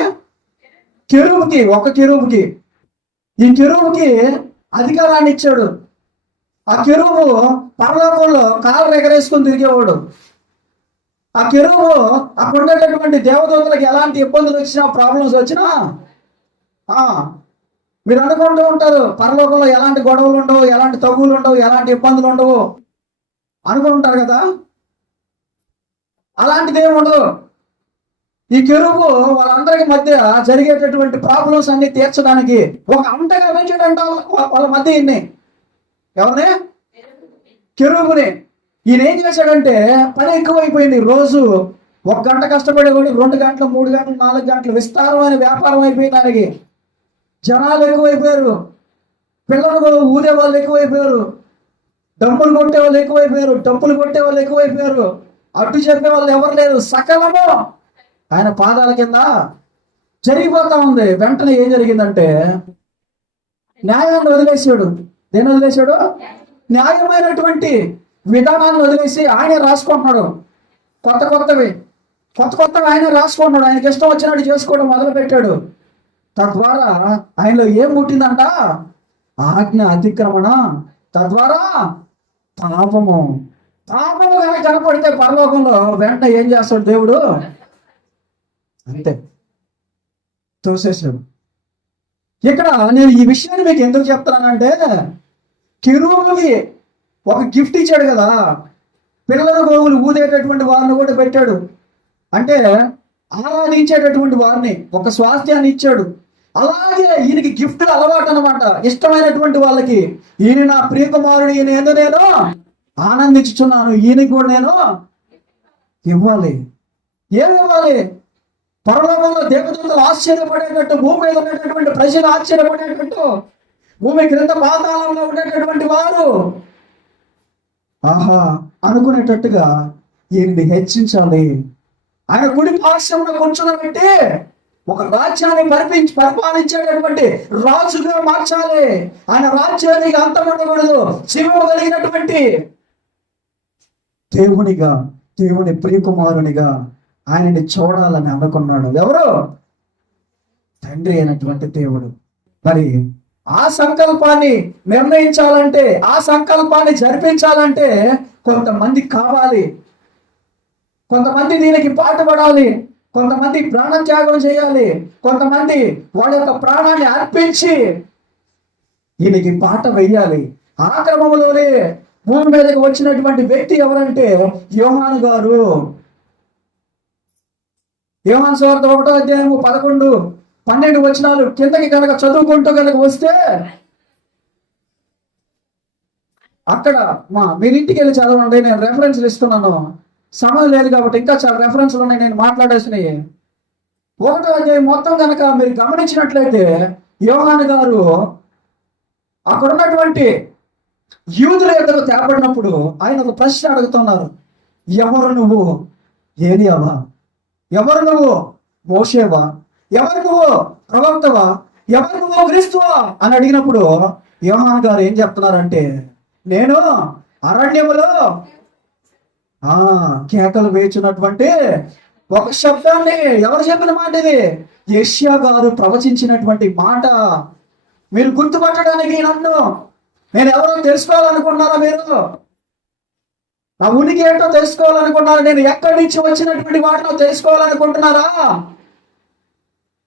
కెరూబుకి. ఒక కెరూబుకి. ఈ కెరూబుకి అధికారాన్ని ఇచ్చాడు. ఆ కెరూబు పరలోకంలో కాళ్ళు ఎగరేసుకుని తిరిగేవాడు. ఆ కెరూబు అక్కడ ఉండేటటువంటి దేవదూతలకు ఎలాంటి ఇబ్బందులు వచ్చినా, ప్రాబ్లమ్స్ వచ్చినా, మీరు అనుకుంటూ ఉంటారు పరలోకంలో ఎలాంటి గొడవలు ఉండవు, ఎలాంటి తగులు ఉండవు, ఎలాంటి ఇబ్బందులు ఉండవు అనుకుంటారు కదా. అలాంటిది ఏమి ఉండదు. ఈ కెరూబు వాళ్ళందరికి మధ్య జరిగేటటువంటి ప్రాబ్లమ్స్ అన్ని తీర్చడానికి ఒక అంటగా పెంచాడంట వాళ్ళ మధ్య. ఇన్ని ఎవరిని? కెరూబుని. ఈయన ఏం చేశాడంటే పని ఎక్కువైపోయింది. రోజు 1 గంట కష్టపడేవాడు, 2 గంటలు, 3 గంటలు, 4 గంటలు విస్తారమైన వ్యాపారం అయిపోయింది ఆయనకి. జనాలు ఎక్కువైపోయారు, పిల్లలు ఊదే వాళ్ళు ఎక్కువైపోయారు, డబ్బులు కొట్టే వాళ్ళు ఎక్కువైపోయారు, డబ్బులు కొట్టే వాళ్ళు ఎక్కువైపోయారు, అడ్డు చెప్పే వాళ్ళు ఎవరు లేరు. సకలము ఆయన పాదాల కింద జరిగిపోతా ఉంది. వెంటనే ఏం జరిగిందంటే న్యాయాన్ని వదిలేసాడు. దేని వదిలేశాడు? న్యాయమైనటువంటి విధానాన్ని వదిలేసి ఆయనే రాసుకుంటున్నాడు. కొత్తవి ఆయనే రాసుకుంటున్నాడు. ఆయనకి ఇష్టం వచ్చినట్టు చేసుకోవడం మొదలు పెట్టాడు. తద్వారా ఆయనలో ఏం పుట్టిందంట? ఆజ్ఞ అతిక్రమణ, తద్వారా పాపము కానీ కనపడితే పరలోకంలో వెంటనే ఏం చేస్తాడు దేవుడు? అంతే, తోసేసాడు. ఇక్కడ నేను ఈ విషయాన్ని మీకు ఎందుకు చెప్తున్నానంటే, కెరూబుకి ఒక గిఫ్ట్ ఇచ్చాడు కదా, పిల్లల గోవులు ఊదేటటువంటి వారిని కూడా పెట్టాడు. అంటే ఆరాధించేటటువంటి వారిని ఒక స్వాస్థ్యాన్ని ఇచ్చాడు. అలాగే ఈయనకి గిఫ్ట్ అలవాటు అనమాట. ఇష్టమైనటువంటి వాళ్ళకి ఈయన నా ప్రియకుమారుడు, ఈయన ఏదో నేను ఆనందించుచున్నాను, ఈయనకి కూడా నేను ఇవ్వాలి. ఏమి ఇవ్వాలి? పరలోకంలో దేవదూతలు ఆశ్చర్యపడేటట్టు, భూమి మీద ఉండేటటువంటి ప్రజలు ఆశ్చర్యపడేటట్టు, భూమి క్రింద పాతాళంలో ఉండేటటువంటి వారు ఆహా అనుకునేటట్టుగా ఈయన్ని హెచ్చించాలి. ఆయన కుడి పార్శ్వమున కూర్చోబెట్టి ఒక రాజ్యాన్ని పరిపాలించేటటువంటి రాజుగా మార్చాలి. ఆయన రాజ్యానికి అంతమండకూడదు. శివము కలిగినటువంటి దేవునిగా, దేవుని ప్రియకుమారునిగా ఆయనని చూడాలని అనుకున్నాడు. ఎవరు? తండ్రి అయినటువంటి దేవుడు. మరి ఆ సంకల్పాన్ని నిర్ణయించాలంటే, ఆ సంకల్పాన్ని జరిపించాలంటే కొంతమంది కావాలి. కొంతమంది దీనికి పాటుపడాలి, కొంతమంది ప్రాణ త్యాగం చేయాలి, కొంతమంది వాళ్ళ యొక్క ప్రాణాన్ని అర్పించి ఈయనకి పాట వేయాలి. ఆ క్రమంలోనే భూమి మీదకి వచ్చినటువంటి వ్యక్తి ఎవరంటే యోహాను గారు. యోహాను సువార్త 1వ అధ్యాయము 11, 12 వచనాలు కిందకి కనుక చదువుకుంటూ కనుక వస్తే, అక్కడ మీరు ఇంటికి వెళ్ళి చదవండి, నేను రెఫరెన్స్లు ఇస్తున్నాను. సమయం లేదు కాబట్టి ఇంకా చాలా రెఫరెన్స్లు ఉన్నాయి నేను మాట్లాడేసినవి. 1వ అధ్యాయం మొత్తం కనుక మీరు గమనించినట్లయితే యోహాను గారు అక్కడ ఉన్నటువంటి యూదుల ఎదురు తేబడినప్పుడు ఆయన ఒక ప్రశ్న అడుగుతున్నారు. ఎవరు నువ్వు? ఏలియావా? ఎవరు నువ్వు? మోషేవా? ఎవరు నువ్వు? ప్రవక్తవా? ఎవరు నువ్వు? క్రీస్తువా అని అడిగినప్పుడు యోహాను గారు ఏం చెప్తున్నారంటే, నేను అరణ్యములో కేకలు వేచున్నటువంటి ఒక శబ్దాన్ని. ఎవరు చెప్పిన మాట ఇది? యెషయా గారు ప్రవచించినటువంటి మాట. మీరు గుర్తుపట్టడానికి నేను ఎవరో తెలుసుకోవాలనుకుంటున్నారా? మీరు నా ఉనికి ఏంటో తెలుసుకోవాలనుకుంటున్నారా? నేను ఎక్కడి నుంచి వచ్చినటువంటి వాటిలో తెలుసుకోవాలనుకుంటున్నారా?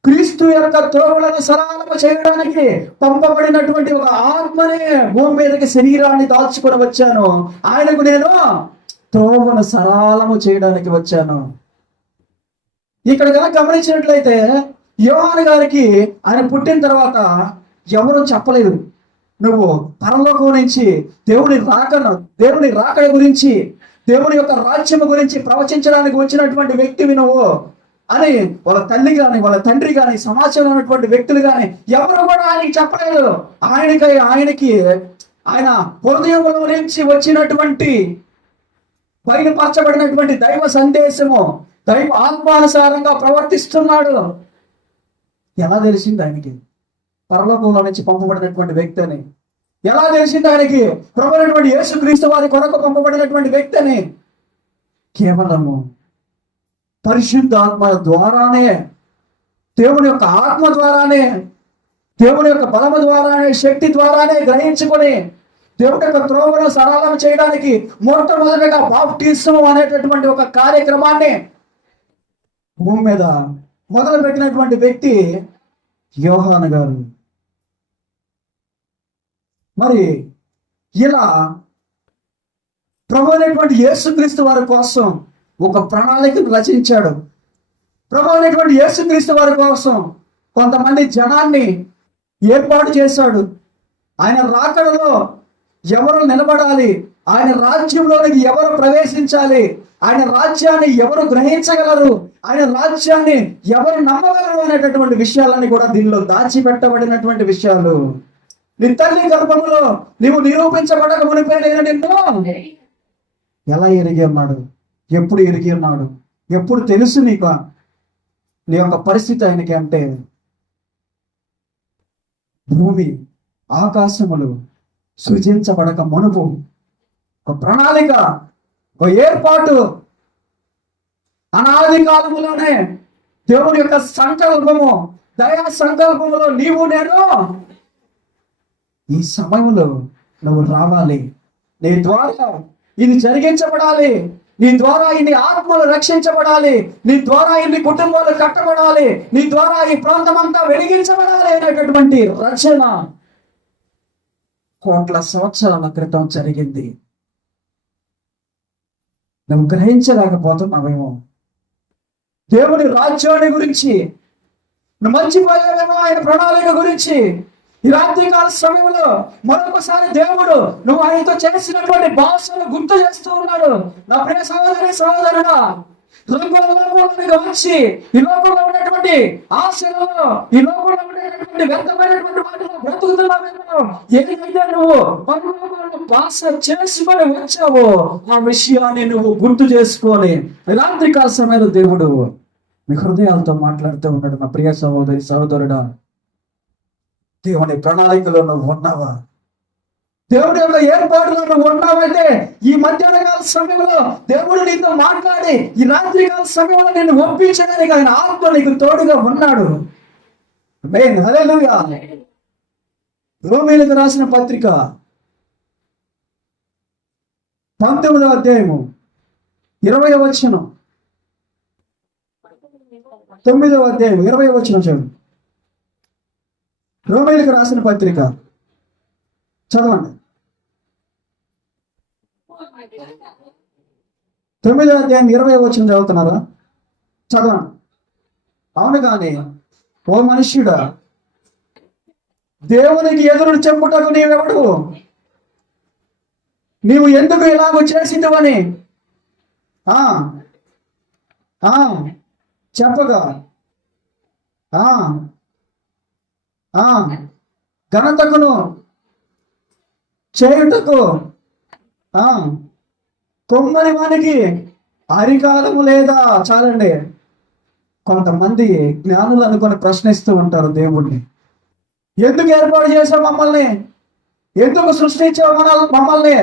క్రీస్తు యొక్క త్రోవలను సరళము చేయడానికి పంపబడినటువంటి ఒక ఆత్మనే భూమి మీదకి శరీరాన్ని దాల్చుకొని వచ్చాను. ఆయనకు నేను త్రోవను సరళము చేయడానికి వచ్చాను. ఇక్కడ కనుక గమనించినట్లయితే యోహాను గారికి ఆయన పుట్టిన తర్వాత ఎవరూ చెప్పలేదు, నువ్వు పరలోకం నుంచి దేవుని రాకడ గురించి, దేవుని యొక్క రాజ్యము గురించి ప్రవచించడానికి వచ్చినటువంటి వ్యక్తివి నువ్వు అని వాళ్ళ తల్లి కానీ, వాళ్ళ తండ్రి కానీ, సమాజంలో ఉన్నటువంటి వ్యక్తులు కానీ ఎవరు కూడా ఆయనకి చెప్పలేదు. ఆయనకి ఆయన హృదయంలో నుంచి వచ్చినటువంటి బయలుపరచబడినటువంటి దైవ సందేశము, దైవ ఆత్మానుసారంగా ప్రవర్తిస్తున్నాడు. ఎలా తెలిసింది ఆయనకి పరలోకంలో నుంచి పంపబడినటువంటి వ్యక్తి అని? ఎలా తెలిసింది ఆయనకి ప్రభువైనటువంటి యేసుక్రీస్తు వారి కొరకు పంపబడినటువంటి వ్యక్తి అని? కేవలము పరిశుద్ధాత్మ ద్వారానే, దేవుని యొక్క ఆత్మ ద్వారానే, దేవుని యొక్క బలము ద్వారానే, శక్తి ద్వారానే గ్రహించుకొని దేవుని యొక్క త్రోవను సరళం చేయడానికి మొట్టమొదటిగా బాప్టిజం అనేటటువంటి ఒక కార్యక్రమాన్ని భూమి మీద మొదలు పెట్టినటువంటి వ్యక్తి యోహాను గారు. మరి ఇలా ప్రభు అయినటువంటి యేసుక్రీస్తు వారి కోసం ఒక ప్రణాళికను రచించాడు. ప్రభు అయినటువంటి యేసుక్రీస్తు వారి కోసం కొంతమంది జనాన్ని ఏర్పాటు చేశాడు. ఆయన రాకడలో ఎవరు నిలబడాలి, ఆయన రాజ్యంలోనికి ఎవరు ప్రవేశించాలి, ఆయన రాజ్యాన్ని ఎవరు గ్రహించగలరు, ఆయన రాజ్యాన్ని ఎవరు నమ్మగలరు అనేటటువంటి విషయాలని కూడా దీనిలో దాచిపెట్టబడినటువంటి విషయాలు. నీ తల్లి గర్భములో నీవు నిరూపించబడక మునిపే నేను నిన్ను ఎలా ఎరిగి ఉన్నాడు, ఎప్పుడు ఎరిగి ఉన్నాడు, ఎప్పుడు తెలుసు నీకు నీ యొక్క పరిస్థితి ఆయనకి అంటే భూమి ఆకాశములు సృజించబడక మునుపు ఒక ప్రణాళిక, ఒక ఏర్పాటు, అనాది కాలములోనే దేవుని యొక్క సంకల్పము, దయా సంకల్పములో నీవు నేను ఈ సమయంలో నువ్వు రావాలి, నీ ద్వారా ఇది జరిగించబడాలి, నీ ద్వారా ఇన్ని ఆత్మలు రక్షించబడాలి, నీ ద్వారా ఇన్ని కుటుంబాలు కట్టబడాలి, నీ ద్వారా ఈ ప్రాంతం అంతా వెలిగించబడాలి అనేటటువంటి రచన కోట్ల సంవత్సరాల క్రితం జరిగింది. నువ్వు గ్రహించలేకపోతున్నావేమో దేవుని రాజ్యాన్ని గురించి, నువ్వు మర్చిపోయావేమో ఆయన ప్రణాళిక గురించి. ఈ రాత్రికాల సమయంలో మరొకసారి దేవుడు నువ్వు ఆయనతో చేసినటువంటి భాషను గుర్తు చేస్తూ ఉన్నాడు. నా ప్రియ సహోదరి సహోదరుడా, లోకంలోకి వచ్చి ఈ లోకంలో ఉన్నటువంటి ఆశలలో, ఈ లోకంలో ఉండేటటువంటి వ్యర్థమైనటువంటి వాటిలో బ్రతుకుతున్నావేమో, ఏదైతే నువ్వు పరలోకంలో భాష చేసుకొని వచ్చావో ఆ విషయాన్ని నువ్వు గుర్తు చేసుకొని రాత్రికాల సమయంలో దేవుడు మీ హృదయాలతో మాట్లాడుతూ ఉన్నాడు. నా ప్రియ సహోదరి సహోదరుడా, దేవుని ప్రణాళికలో నువ్వు ఉన్నావా? దేవుడి యొక్క ఏర్పాటులో నువ్వు ఉన్నావంటే ఈ మధ్యాహ్నకాల సమయంలో దేవుడు నీతో మాట్లాడి ఈ రాత్రికాల సమయంలో నేను ఒప్పించడానికి ఆయన ఆత్మ నీకు తోడుగా ఉన్నాడు. హల్లెలూయా. రోమీయులకు రాసిన పత్రిక 19వ అధ్యాయము 20వ వచనం, 9వ అధ్యాయం 20వ వచనం చదువు. రోమీయులకు రాసిన పత్రిక చదవండి. 9వ అధ్యాయం 20వ వచనం చదువుతున్నారా? చదవండి. అవును కానీ ఓ మనుష్యుడా, దేవునికి ఎదురు చెప్పుటకు నీవెవడు? నీవు ఎందుకు ఇలాగ చేసిందివని చెప్పగా ఘనతకును చేయుటకు కొమ్మని వానికి అరికాలము లేదా? చాలండి. కొంతమంది జ్ఞానులు అనుకొని ప్రశ్నిస్తూ ఉంటారు దేవుణ్ణి. ఎందుకు ఏర్పాటు చేసావు మమ్మల్ని? ఎందుకు సృష్టించావు మమ్మల్ని?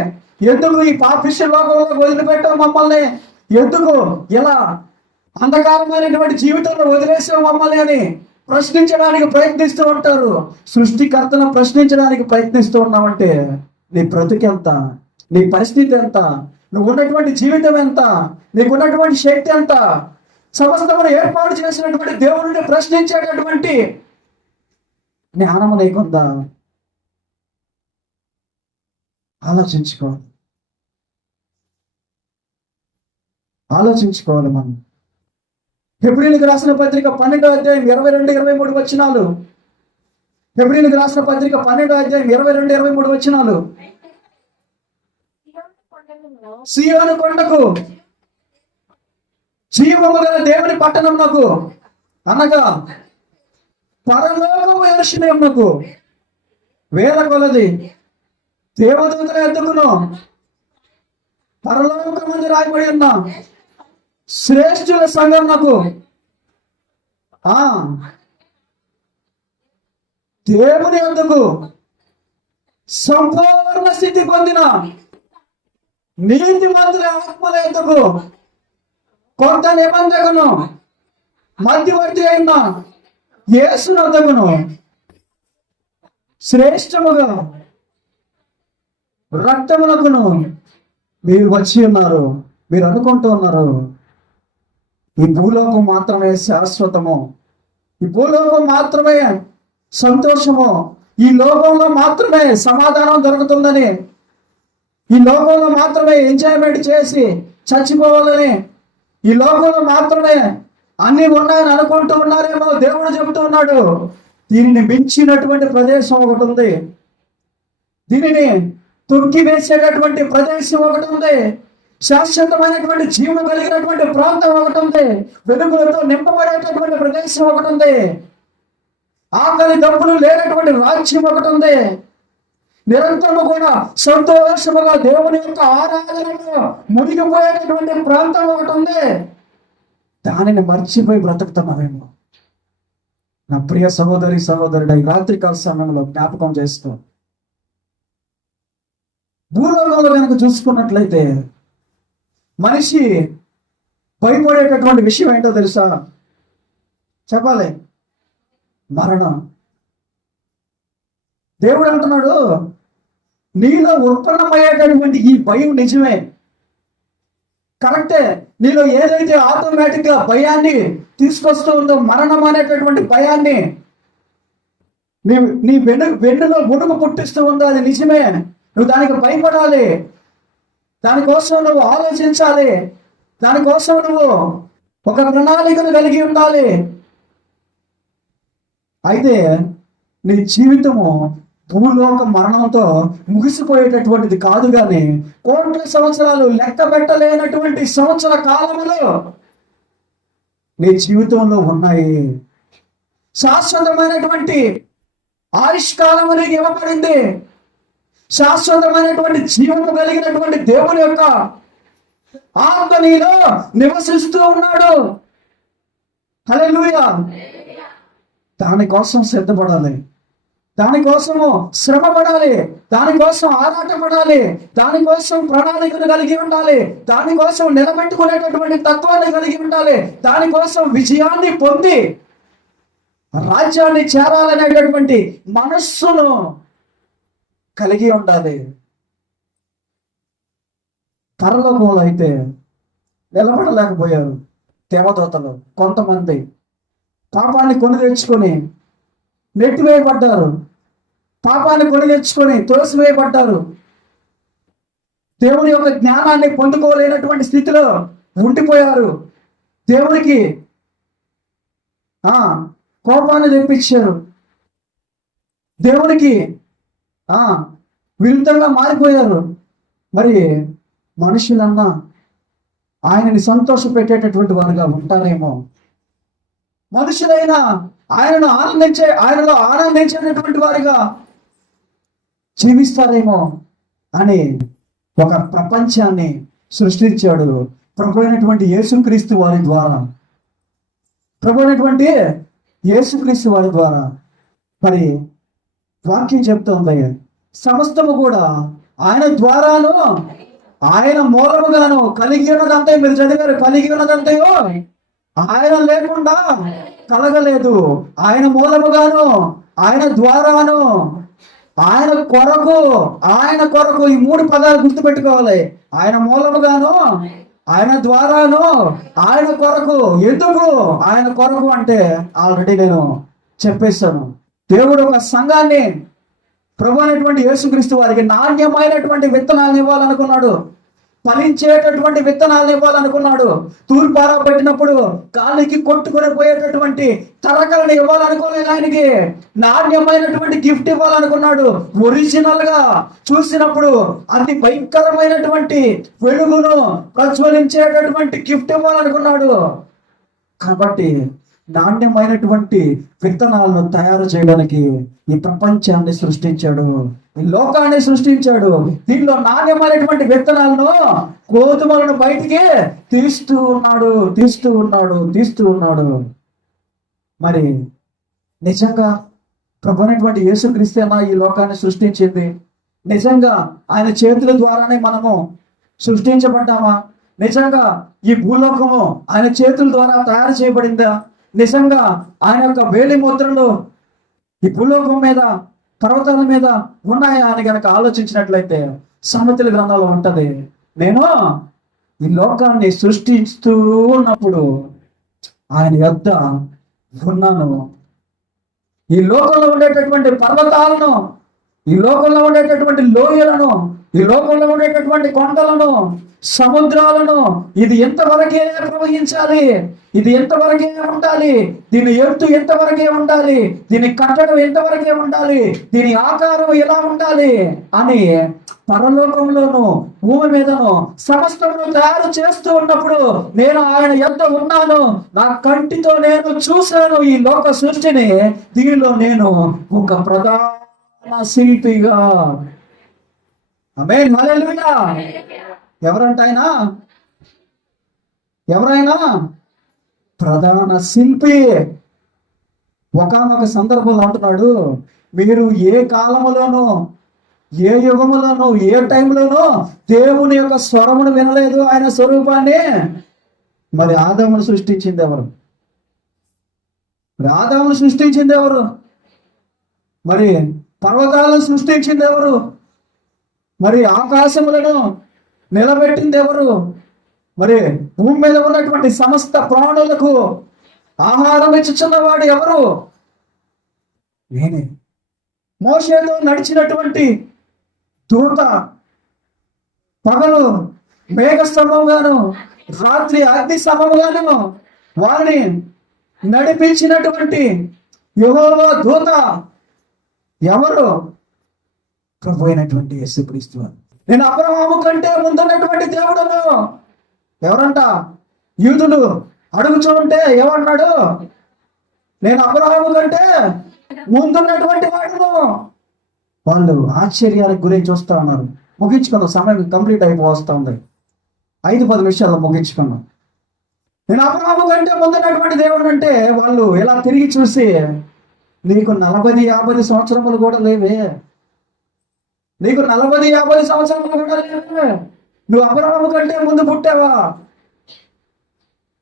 ఎందుకు ఈ పాపిష్య లోకంలో వదిలిపెట్టావు మమ్మల్ని? ఎందుకు ఇలా అంధకారమైనటువంటి జీవితంలో వదిలేసావు మమ్మల్ని అని ప్రశ్నించడానికి ప్రయత్నిస్తూ ఉంటారు. సృష్టికర్తను ప్రశ్నించడానికి ప్రయత్నిస్తూ ఉన్నామంటే నీ బ్రతుకు ఎంత, నీ పరిస్థితి ఎంత, నువ్వు ఉన్నటువంటి జీవితం ఎంత, నీకు ఉన్నటువంటి శక్తి ఎంత, సమస్తమును ఏర్పాటు చేసినటువంటి దేవుడిని ప్రశ్నించేటటువంటి జ్ఞానము లేకుండా ఆలోచించుకోవాలి మనం. హెబ్రీయులకు రాసిన పత్రిక 12వ అధ్యాయం 22-23 వచనాలు. హెబ్రీయులకు రాసిన పత్రిక 12వ అధ్యాయం 22-23 వచనాలు. సీయోను కొండకు, జీవము గల దేవుని పట్టణమునకు అనగా పరలోకము యెరూషలేమునకు వేల కొలది దేవదూతల ఎద్దుకును పరలోకమందు రాయబడి ఉన్న శ్రేష్ఠుల సంఘమునకు దేవుని యొద్దకు సంపూర్ణ స్థితి పొందిన నీతిమంతుల ఆత్మల ఎందుకు కొంత నిబంధనను మధ్యవర్తి అయిన యేసునందుకును శ్రేష్టముగా రక్తమునకును మీరు వచ్చి ఉన్నారు. మీరు అనుకుంటూ ఉన్నారు ఈ భూలోకం మాత్రమే శాశ్వతము, ఈ భూలోకం మాత్రమే సంతోషము, ఈ లోకంలో మాత్రమే సమాధానం దొరుకుతుందని, ఈ లోకంలో మాత్రమే ఎంజాయ్మెంట్ చేసి చచ్చిపోవాలని, ఈ లోకంలో మాత్రమే అన్ని ఉన్నాయని అనుకుంటూ ఉన్నారేమో. దేవుడు చెబుతూ ఉన్నాడు దీనిని మించినటువంటి ప్రదేశం ఒకటి ఉంది, దీనిని తొక్కి వేసేటటువంటి ప్రదేశం ఒకటి ఉంది, శాశ్వతమైనటువంటి జీవం కలిగినటువంటి ప్రాంతం ఒకటి ఉంది, వెలుగులతో నింపబడేటటువంటి ప్రదేశం ఒకటి ఉంది, ఆకలి దప్పులు లేనటువంటి రాజ్యం ఒకటి ఉంది, నిరంతరము కూడా సంతోషముగా దేవుని యొక్క ఆరాధనలో మునిగిపోయేటటువంటి ప్రాంతం ఒకటి ఉంది. దానిని మర్చిపోయి బ్రతుకుతున్నామేమో. నా ప్రియ సహోదరి సహోదరుడు, ఈ రాత్రికాల సమయంలో జ్ఞాపకం చేసుకో. భూలోకంలో కనుక చూసుకున్నట్లయితే మనిషి భయపడేటటువంటి విషయం ఏంటో తెలుసా? చెప్పాలి, మరణం. దేవుడు అంటున్నాడు నీలో ఉత్పన్నమయ్యేటటువంటి ఈ భయం నిజమే, కరెక్టే. నీలో ఏదైతే ఆటోమేటిక్ గా భయాన్ని తీసుకొస్తూ ఉందో, మరణం అనేటటువంటి భయాన్ని నీ వెన్నులో గుడుగు పుట్టిస్తూ ఉందో, అది నిజమే. నువ్వు దానికి భయపడాలి, దానికోసం నువ్వు ఆలోచించాలి, దానికోసం నువ్వు ఒక ప్రణాళికను కలిగి ఉండాలి. అయితే నీ జీవితము భూలోక మరణంతో ముగిసిపోయేటటువంటిది కాదు, కానీ కోట్ల సంవత్సరాలు లెక్క పెట్టలేనటువంటి సంవత్సర కాలములు నీ జీవితంలో ఉన్నాయి. శాశ్వతమైనటువంటి ఆయుష్కాలం అనేది ఇవ్వబడింది. శాశ్వతమైనటువంటి జీవము కలిగినటువంటి దేవుని యొక్క ఆత్మ నీలో నివసిస్తూ ఉన్నాడు. హల్లెలూయా. దానికోసం సిద్ధపడాలి, దానికోసము శ్రమ పడాలి, దానికోసం ఆరాటపడాలి, దానికోసం ప్రణాళికను కలిగి ఉండాలి, దానికోసం నిలబెట్టుకునేటటువంటి తత్వాన్ని కలిగి ఉండాలి, దానికోసం విజయాన్ని పొంది రాజ్యాన్ని చేరాలనేటటువంటి మనస్సును కలిగి ఉండాలి. పరలోకంలో అయితే నిలబడలేకపోయారు దేవదూతలు. కొంతమంది పాపాన్ని కొని తెచ్చుకొని నెట్టివేయబడ్డారు, పాపాన్ని కొని తెచ్చుకొని తోసివేయబడ్డారు. దేవుని యొక్క జ్ఞానాన్ని పొందుకోలేనటువంటి స్థితిలో ఉండిపోయారు. దేవునికి కోపాన్ని తెప్పించారు, దేవునికి విరుద్ధంగా మారిపోయారు. మరి మనుషులన్నా ఆయనని సంతోష పెట్టేటటువంటి వారుగా ఉంటారేమో, మనుషులైనా ఆయనలో ఆనందించేటటువంటి వారిగా జీవిస్తారేమో అని ఒక ప్రపంచాన్ని సృష్టించాడు ప్రభు అయినటువంటి యేసుక్రీస్తు వారి ద్వారా. మరి వాక్యం చెప్తోంది సమస్తము కూడా ఆయన ద్వారాను ఆయన మూలముగాను కలిగి ఉన్నదంటే, మీరు చదివారు, కలిగి ఉన్నదంతయో ఆయన లేకుండా కలగలేదు. ఆయన మూలముగాను ఆయన ద్వారాను ఆయన కొరకు ఈ మూడు పదాలు గుర్తుపెట్టుకోవాలి. ఆయన మూలముగాను ఆయన ద్వారాను ఆయన కొరకు. ఎందుకు ఆయన కొరకు అంటే ఆల్రెడీ నేను చెప్పేశాను. దేవుడు ఒక సంఘాన్ని, ప్రభు అనేటువంటి యేసుక్రీస్తు వారికి నాణ్యమైనటువంటి విత్తనాలను ఇవ్వాలనుకున్నాడు, ఫలించేటటువంటి విత్తనాలను ఇవ్వాలనుకున్నాడు. తూర్పారా పెట్టినప్పుడు గాలికి కొట్టుకొని పోయేటటువంటి తరకలను ఇవ్వాలనుకోలేదు. ఆయనకి నాణ్యమైనటువంటి గిఫ్ట్ ఇవ్వాలనుకున్నాడు. ఒరిజినల్ గా చూసినప్పుడు అతి భయంకరమైనటువంటి వెలుగును ప్రజ్వలించేటటువంటి గిఫ్ట్ ఇవ్వాలనుకున్నాడు. కాబట్టి నాణ్యమైనటువంటి విత్తనాలను తయారు చేయడానికి ఈ ప్రపంచాన్ని సృష్టించాడు, ఈ లోకాన్ని సృష్టించాడు. దీనిలో నాణ్యమైనటువంటి విత్తనాలను, గోధుమలను బయటికి తీస్తూ ఉన్నాడు. మరి నిజంగా ప్రభు అయినటువంటి యేసుక్రీస్తేనా ఈ లోకాన్ని సృష్టించింది? నిజంగా ఆయన చేతుల ద్వారానే మనము సృష్టించబడ్డామా? నిజంగా ఈ భూలోకము ఆయన చేతుల ద్వారా తయారు చేయబడిందా? నిజంగా ఆయన యొక్క వేలి ముద్రలు ఈ భూలోకం మీద, పర్వతాల మీద ఉన్నాయా అని గనక ఆలోచించినట్లయితే సామెతల గ్రంథంలో ఉంటది, నేను ఈ లోకాన్ని సృష్టిస్తూ ఉన్నప్పుడు ఆయన యొద్ద ఉన్నాను. ఈ లోకంలో ఉండేటటువంటి పర్వతాలను, ఈ లోకంలో ఉండేటటువంటి లోయలను, ఈ లోకంలో ఉండేటటువంటి కొండలను, సముద్రాలను, ఇది ఎంతవరకే ప్రవహించాలి, ఇది ఎంతవరకే ఉండాలి, దీని ఎత్తు ఎంతవరకే ఉండాలి, దీని కట్టడం ఎంతవరకే ఉండాలి, దీని ఆకారం ఎలా ఉండాలి అని పరలోకంలోను భూమి మీదను సమస్తమును తయారు చేస్తూ ఉన్నప్పుడు నేను ఆయన యొద్ద ఉన్నాను. నా కంటితో నేను చూశాను ఈ లోక సృష్టిని. దీనిలో నేను ఒక ప్రధాన శిల్పిగా. ఆమేన్, హల్లెలూయా. ఎవరంటైనా ఎవరైనా ప్రధాన శిల్పి. ఒకానొక సందర్భంలో అంటున్నాడు, మీరు ఏ కాలములోనూ, ఏ యుగములోనూ, ఏ టైంలోనూ దేవుని యొక్క స్వరమును వినలేదు, ఆయన స్వరూపాన్ని. మరి ఆదామును సృష్టించింది ఎవరు? మరి ఆదామును సృష్టించింది ఎవరు? మరి పర్వతాలను సృష్టించింది ఎవరు? మరి ఆకాశములను నిలబెట్టింది ఎవరు? మరి భూమి మీద ఉన్నటువంటి సమస్త ప్రాణులకు ఆహారం ఇచ్చుచున్నవాడు ఎవరు? నేనే. మోషేతో నడిచినటువంటి దూత పగలు మేఘ స్తంభంగాను, రాత్రి అగ్ని స్తంభంగాను వారిని నడిపించినటువంటి యెహోవా దూత ఎవరు? ప్రభు అయినటువంటి యేసుక్రీస్తు. నేను అబ్రహాము కంటే ముందున్నటువంటి దేవుడును. ఎవరంట? యూదులు అడుగుచూ ఉంటే ఏమన్నాడు? నేను అబ్రహాము కంటే ముందున్నటువంటి వాడును. వాళ్ళు ఆశ్చర్యానికి గురించి వస్తా ఉన్నారు. ముగించుకున్నాం, సమయం కంప్లీట్ అయిపోవస్తా ఉంది. 5-10 నిమిషాల్లో ముగించుకున్నాం. నేను అబ్రహాము కంటే ముందున్నటువంటి దేవుడు అంటే వాళ్ళు ఇలా తిరిగి చూసి, నీకు 40-50 సంవత్సరములు కూడా లేవే, నీకు 40-50 సంవత్సరములు కూడా లేవే, నువ్వు అబ్రహాము కంటే ముందు పుట్టావా?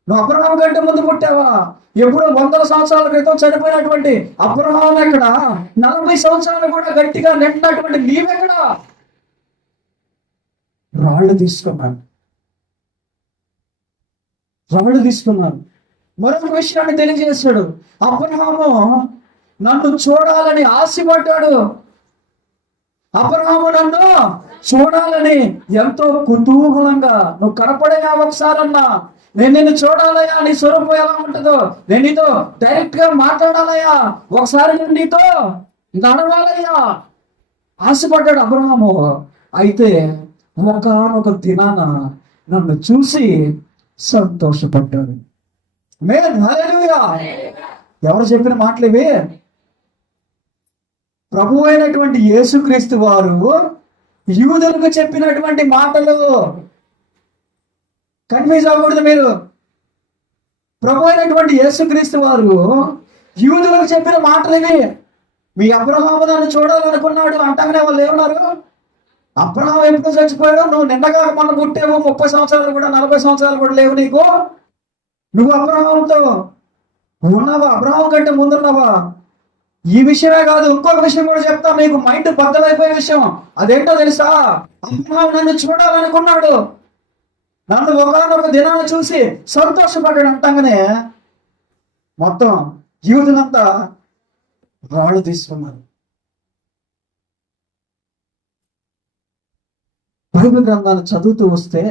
నువ్వు అబ్రహాము కంటే ముందు పుట్టావా? ఎప్పుడో 100 సంవత్సరాల క్రితం చనిపోయినటువంటి అబ్రహాం ఎక్కడ? 40 సంవత్సరాలు కూడా గట్టిగా నెట్టినటువంటి నీవెక్కడ? రాళ్ళు తీసుకున్నాను. మరొక విషయాన్ని తెలియజేశాడు. అబ్రహాము నన్ను చూడాలని ఆశపడ్డాడు. అబ్రహాము నన్ను చూడాలని ఎంతో కుతూహలంగా, నువ్వు కనపడేయా ఒకసారన్నా, నేను నిన్ను చూడాలయ్యా, నీ స్వరూపం ఎలా ఉంటుందో, నేను నీతో డైరెక్ట్ గా మాట్లాడాలయ్యా, ఒకసారి నేను నీతో నడవాలయ్యా ఆశపడ్డాడు అబ్రహాము. అయితే ఒకానొక దినాన నన్ను చూసి సంతోషపడ్డాడు. ఆమేన్, హల్లెలూయా. ఎవరు చెప్పిన మాటలు ఇవి? ప్రభు అయినటువంటి యేసుక్రీస్తు వారు యూదులకు చెప్పినటువంటి మాటలు. కన్ఫ్యూజ్ అవ్వకూడదు మీరు. ప్రభు అయినటువంటి యేసుక్రీస్తు వారు యూదులకు చెప్పిన మాటలు ఇవి. మీ అబ్రహాము నన్ను చూడాలనుకున్నాడు అంటగానే వాళ్ళు ఏమన్నారు? అబ్రహాం ఎప్పుడు చచ్చిపోయాడు? నువ్వు నిన్నగా మొన్న పుట్టావు, 30 సంవత్సరాలు కూడా 40 సంవత్సరాలు కూడా లేవు నీకు. నువ్వు అబ్రహాంతో ఉన్నావా? అబ్రహాం కంటే ముందున్నావా? ఈ విషయమే కాదు, ఇంకొక విషయం కూడా చెప్తాను నీకు, మైండ్ బద్దలైపోయే విషయం. అదేంటో తెలుసా? అబ్రహాం నన్ను చూడాలనుకున్నాడు, నన్ను ఒకనొక దినాన్ని చూసి సంతోషపడ్డాడు అంటగానే మొత్తం యూదులంతా రాళ్ళు తీసుకున్నారు. బైబిల్ గ్రంథాన్ని చదువుతూ వస్తే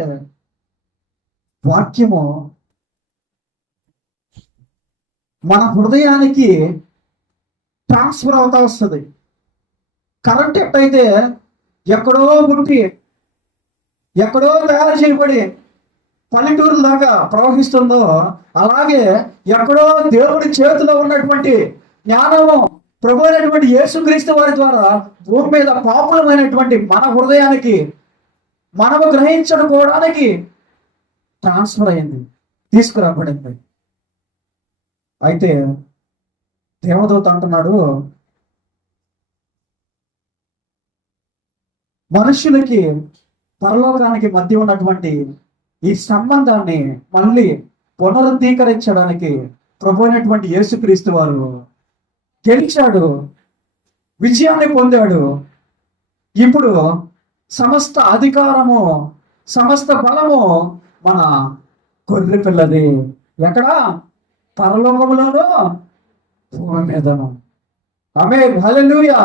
వాక్యము మన హృదయానికి ట్రాన్స్ఫర్ అవుతా వస్తుంది. కరెంట్ ఎట్టయితే ఎక్కడో పుట్టి, ఎక్కడో తయారు చేయబడి పల్లెటూరు దాకా ప్రవహిస్తుందో, అలాగే ఎక్కడో దేవుడి చేతిలో ఉన్నటువంటి జ్ఞానము ప్రభు అయినటువంటి యేసుక్రీస్తు వారి ద్వారా భూమి మీద పాపులమైనటువంటి మన హృదయానికి మనము గ్రహించుకోవడానికి ట్రాన్స్ఫర్ అయింది, తీసుకురాబడింది. అయితే దేవదూత అంటున్నాడు, మనుషులకి పరలోకానికి మధ్య ఉన్నటువంటి ఈ సంబంధాన్ని మళ్ళీ పునరుద్ధీకరించడానికి ప్రభు అయినటువంటి యేసుక్రీస్తు వారు గెలిచాడు, విజయాన్ని పొందాడు. ఇప్పుడు సమస్త అధికారము, సమస్త బలము మన గొర్రె పిల్లది. ఎక్కడ? పరలోకములోనూ భూమి మీదను. ఆమేన్, హల్లెలూయా.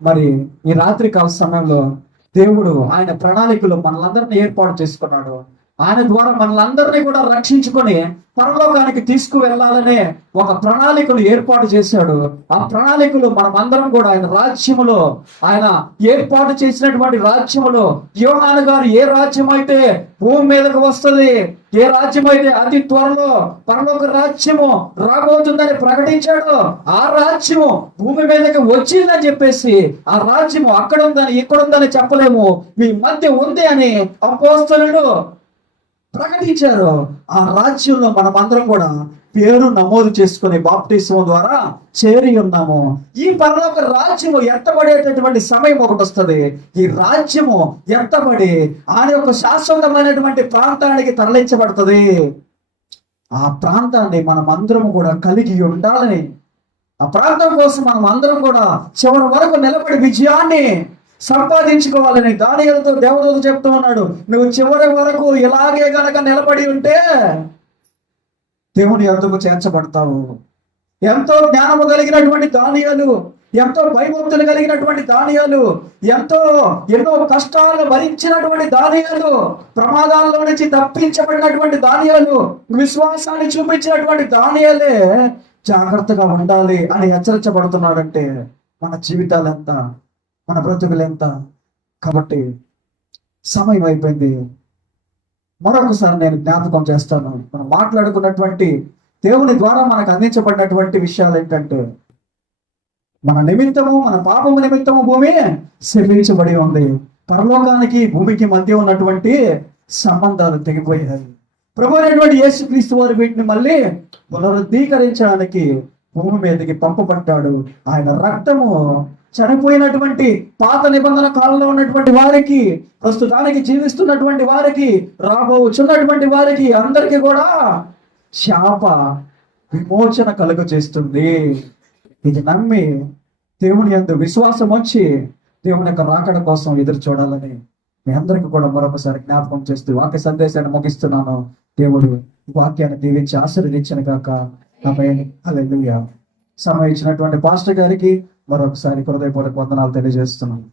మరి ఈ రాత్రి కాల సమయంలో దేవుడు ఆయన ప్రణాళికలు మనలందరినీ ఏర్పాటు చేసుకున్నాడు. ఆయన ద్వారా మనలందరినీ కూడా రక్షించుకొని పరలోకానికి తీసుకువెళ్ళాలనే ఒక ప్రణాళికలు ఏర్పాటు చేశాడు. ఆ ప్రణాళికలు మనమందరం కూడా ఆయన రాజ్యములో, ఆయన ఏర్పాటు చేసినటువంటి రాజ్యములో, యోహాను గారు ఏ రాజ్యం అయితే భూమి మీదకు వస్తుంది, ఏ రాజ్యం అయితే అతి త్వరలో పరలోక రాజ్యము రాబోతుందని ప్రకటించాడు, ఆ రాజ్యము భూమి మీదకి వచ్చిందని చెప్పేసి, ఆ రాజ్యము అక్కడ ఉందని ఇక్కడ ఉందని చెప్పలేము, మీ మధ్య ఉంది అని అపోస్తలులు ప్రకటించారు. ఆ రాజ్యంలో మనం అందరం కూడా పేరు నమోదు చేసుకుని బాప్టిజం ద్వారా చేరి ఉన్నాము. ఈ పరలోక రాజ్యము ఎత్తబడేటటువంటి సమయం ఒకటి వస్తుంది. ఈ రాజ్యము ఎత్తబడి ఆయన యొక్క శాశ్వతమైనటువంటి ప్రాంతానికి తరలించబడుతుంది. ఆ ప్రాంతాన్ని మనం అందరం కూడా కలిగి ఉండాలని, ఆ ప్రాంతం కోసం మనం అందరం కూడా చివరి వరకు నిలబడి విజయాన్ని సంపాదించుకోవాలని దానియేలుతో దేవదూత చెప్తూ ఉన్నాడు. నువ్వు చివరి వరకు ఇలాగే గనక నిలబడి ఉంటే దేవుని యొద్దకు చేర్చబడతావు. ఎంతో జ్ఞానము కలిగినటువంటి దానియేలు, ఎంతో భయభక్తులు కలిగినటువంటి దానియేలు, ఎన్నో కష్టాలు భరించినటువంటి దానియేలు, ప్రమాదాల్లో నుంచి తప్పించబడినటువంటి దానియేలు, విశ్వాసాన్ని చూపించినటువంటి దానియేలే జాగ్రత్తగా ఉండాలి అని హెచ్చరించబడుతున్నాడంటే మన జీవితాలు ఎంత, మన బ్రతుకులు ఎంత. కాబట్టి సమయం అయిపోయింది. మరొకసారి నేను జ్ఞాపకం చేస్తాను. మనం మాట్లాడుకున్నటువంటి దేవుని ద్వారా మనకు అందించబడినటువంటి విషయాలు ఏంటంటే, మన నిమిత్తము, మన పాపము నిమిత్తము భూమి శపించబడి ఉంది. పరలోకానికి భూమికి మధ్య ఉన్నటువంటి సంబంధాలు తెగిపోయాయి. ప్రభు అయినటువంటి యేసుక్రీస్తు వారు వీటిని మళ్ళీ పునరుద్ధీకరించడానికి భూమి మీదకి పంపబడ్డాడు. ఆయన రక్తము చనిపోయినటువంటి పాత నిబంధన కాలంలో ఉన్నటువంటి వారికి, ప్రస్తుతానికి జీవిస్తున్నటువంటి వారికి, రాబోచున్నటువంటి వారికి అందరికీ కూడా శాప విమోచన కలుగ చేస్తుంది. ఇది నమ్మి దేవుని యందు విశ్వాసం వచ్చి దేవుని యొక్క రాకడ కోసం ఎదురు చూడాలని మీ అందరికీ కూడా మరొకసారి జ్ఞాపకం చేస్తూ వాక్య సందేశాన్ని ముగిస్తున్నాను. దేవుడు వాక్యాన్ని దీవించి ఆశీర్వదించను గాక. ఆమేన్, హల్లెలూయా. సమయం ఇచ్చినటువంటి పాస్టర్ గారికి మరొకసారి హృదయపూర్వక వందనాలు తెలియజేస్తున్నాను.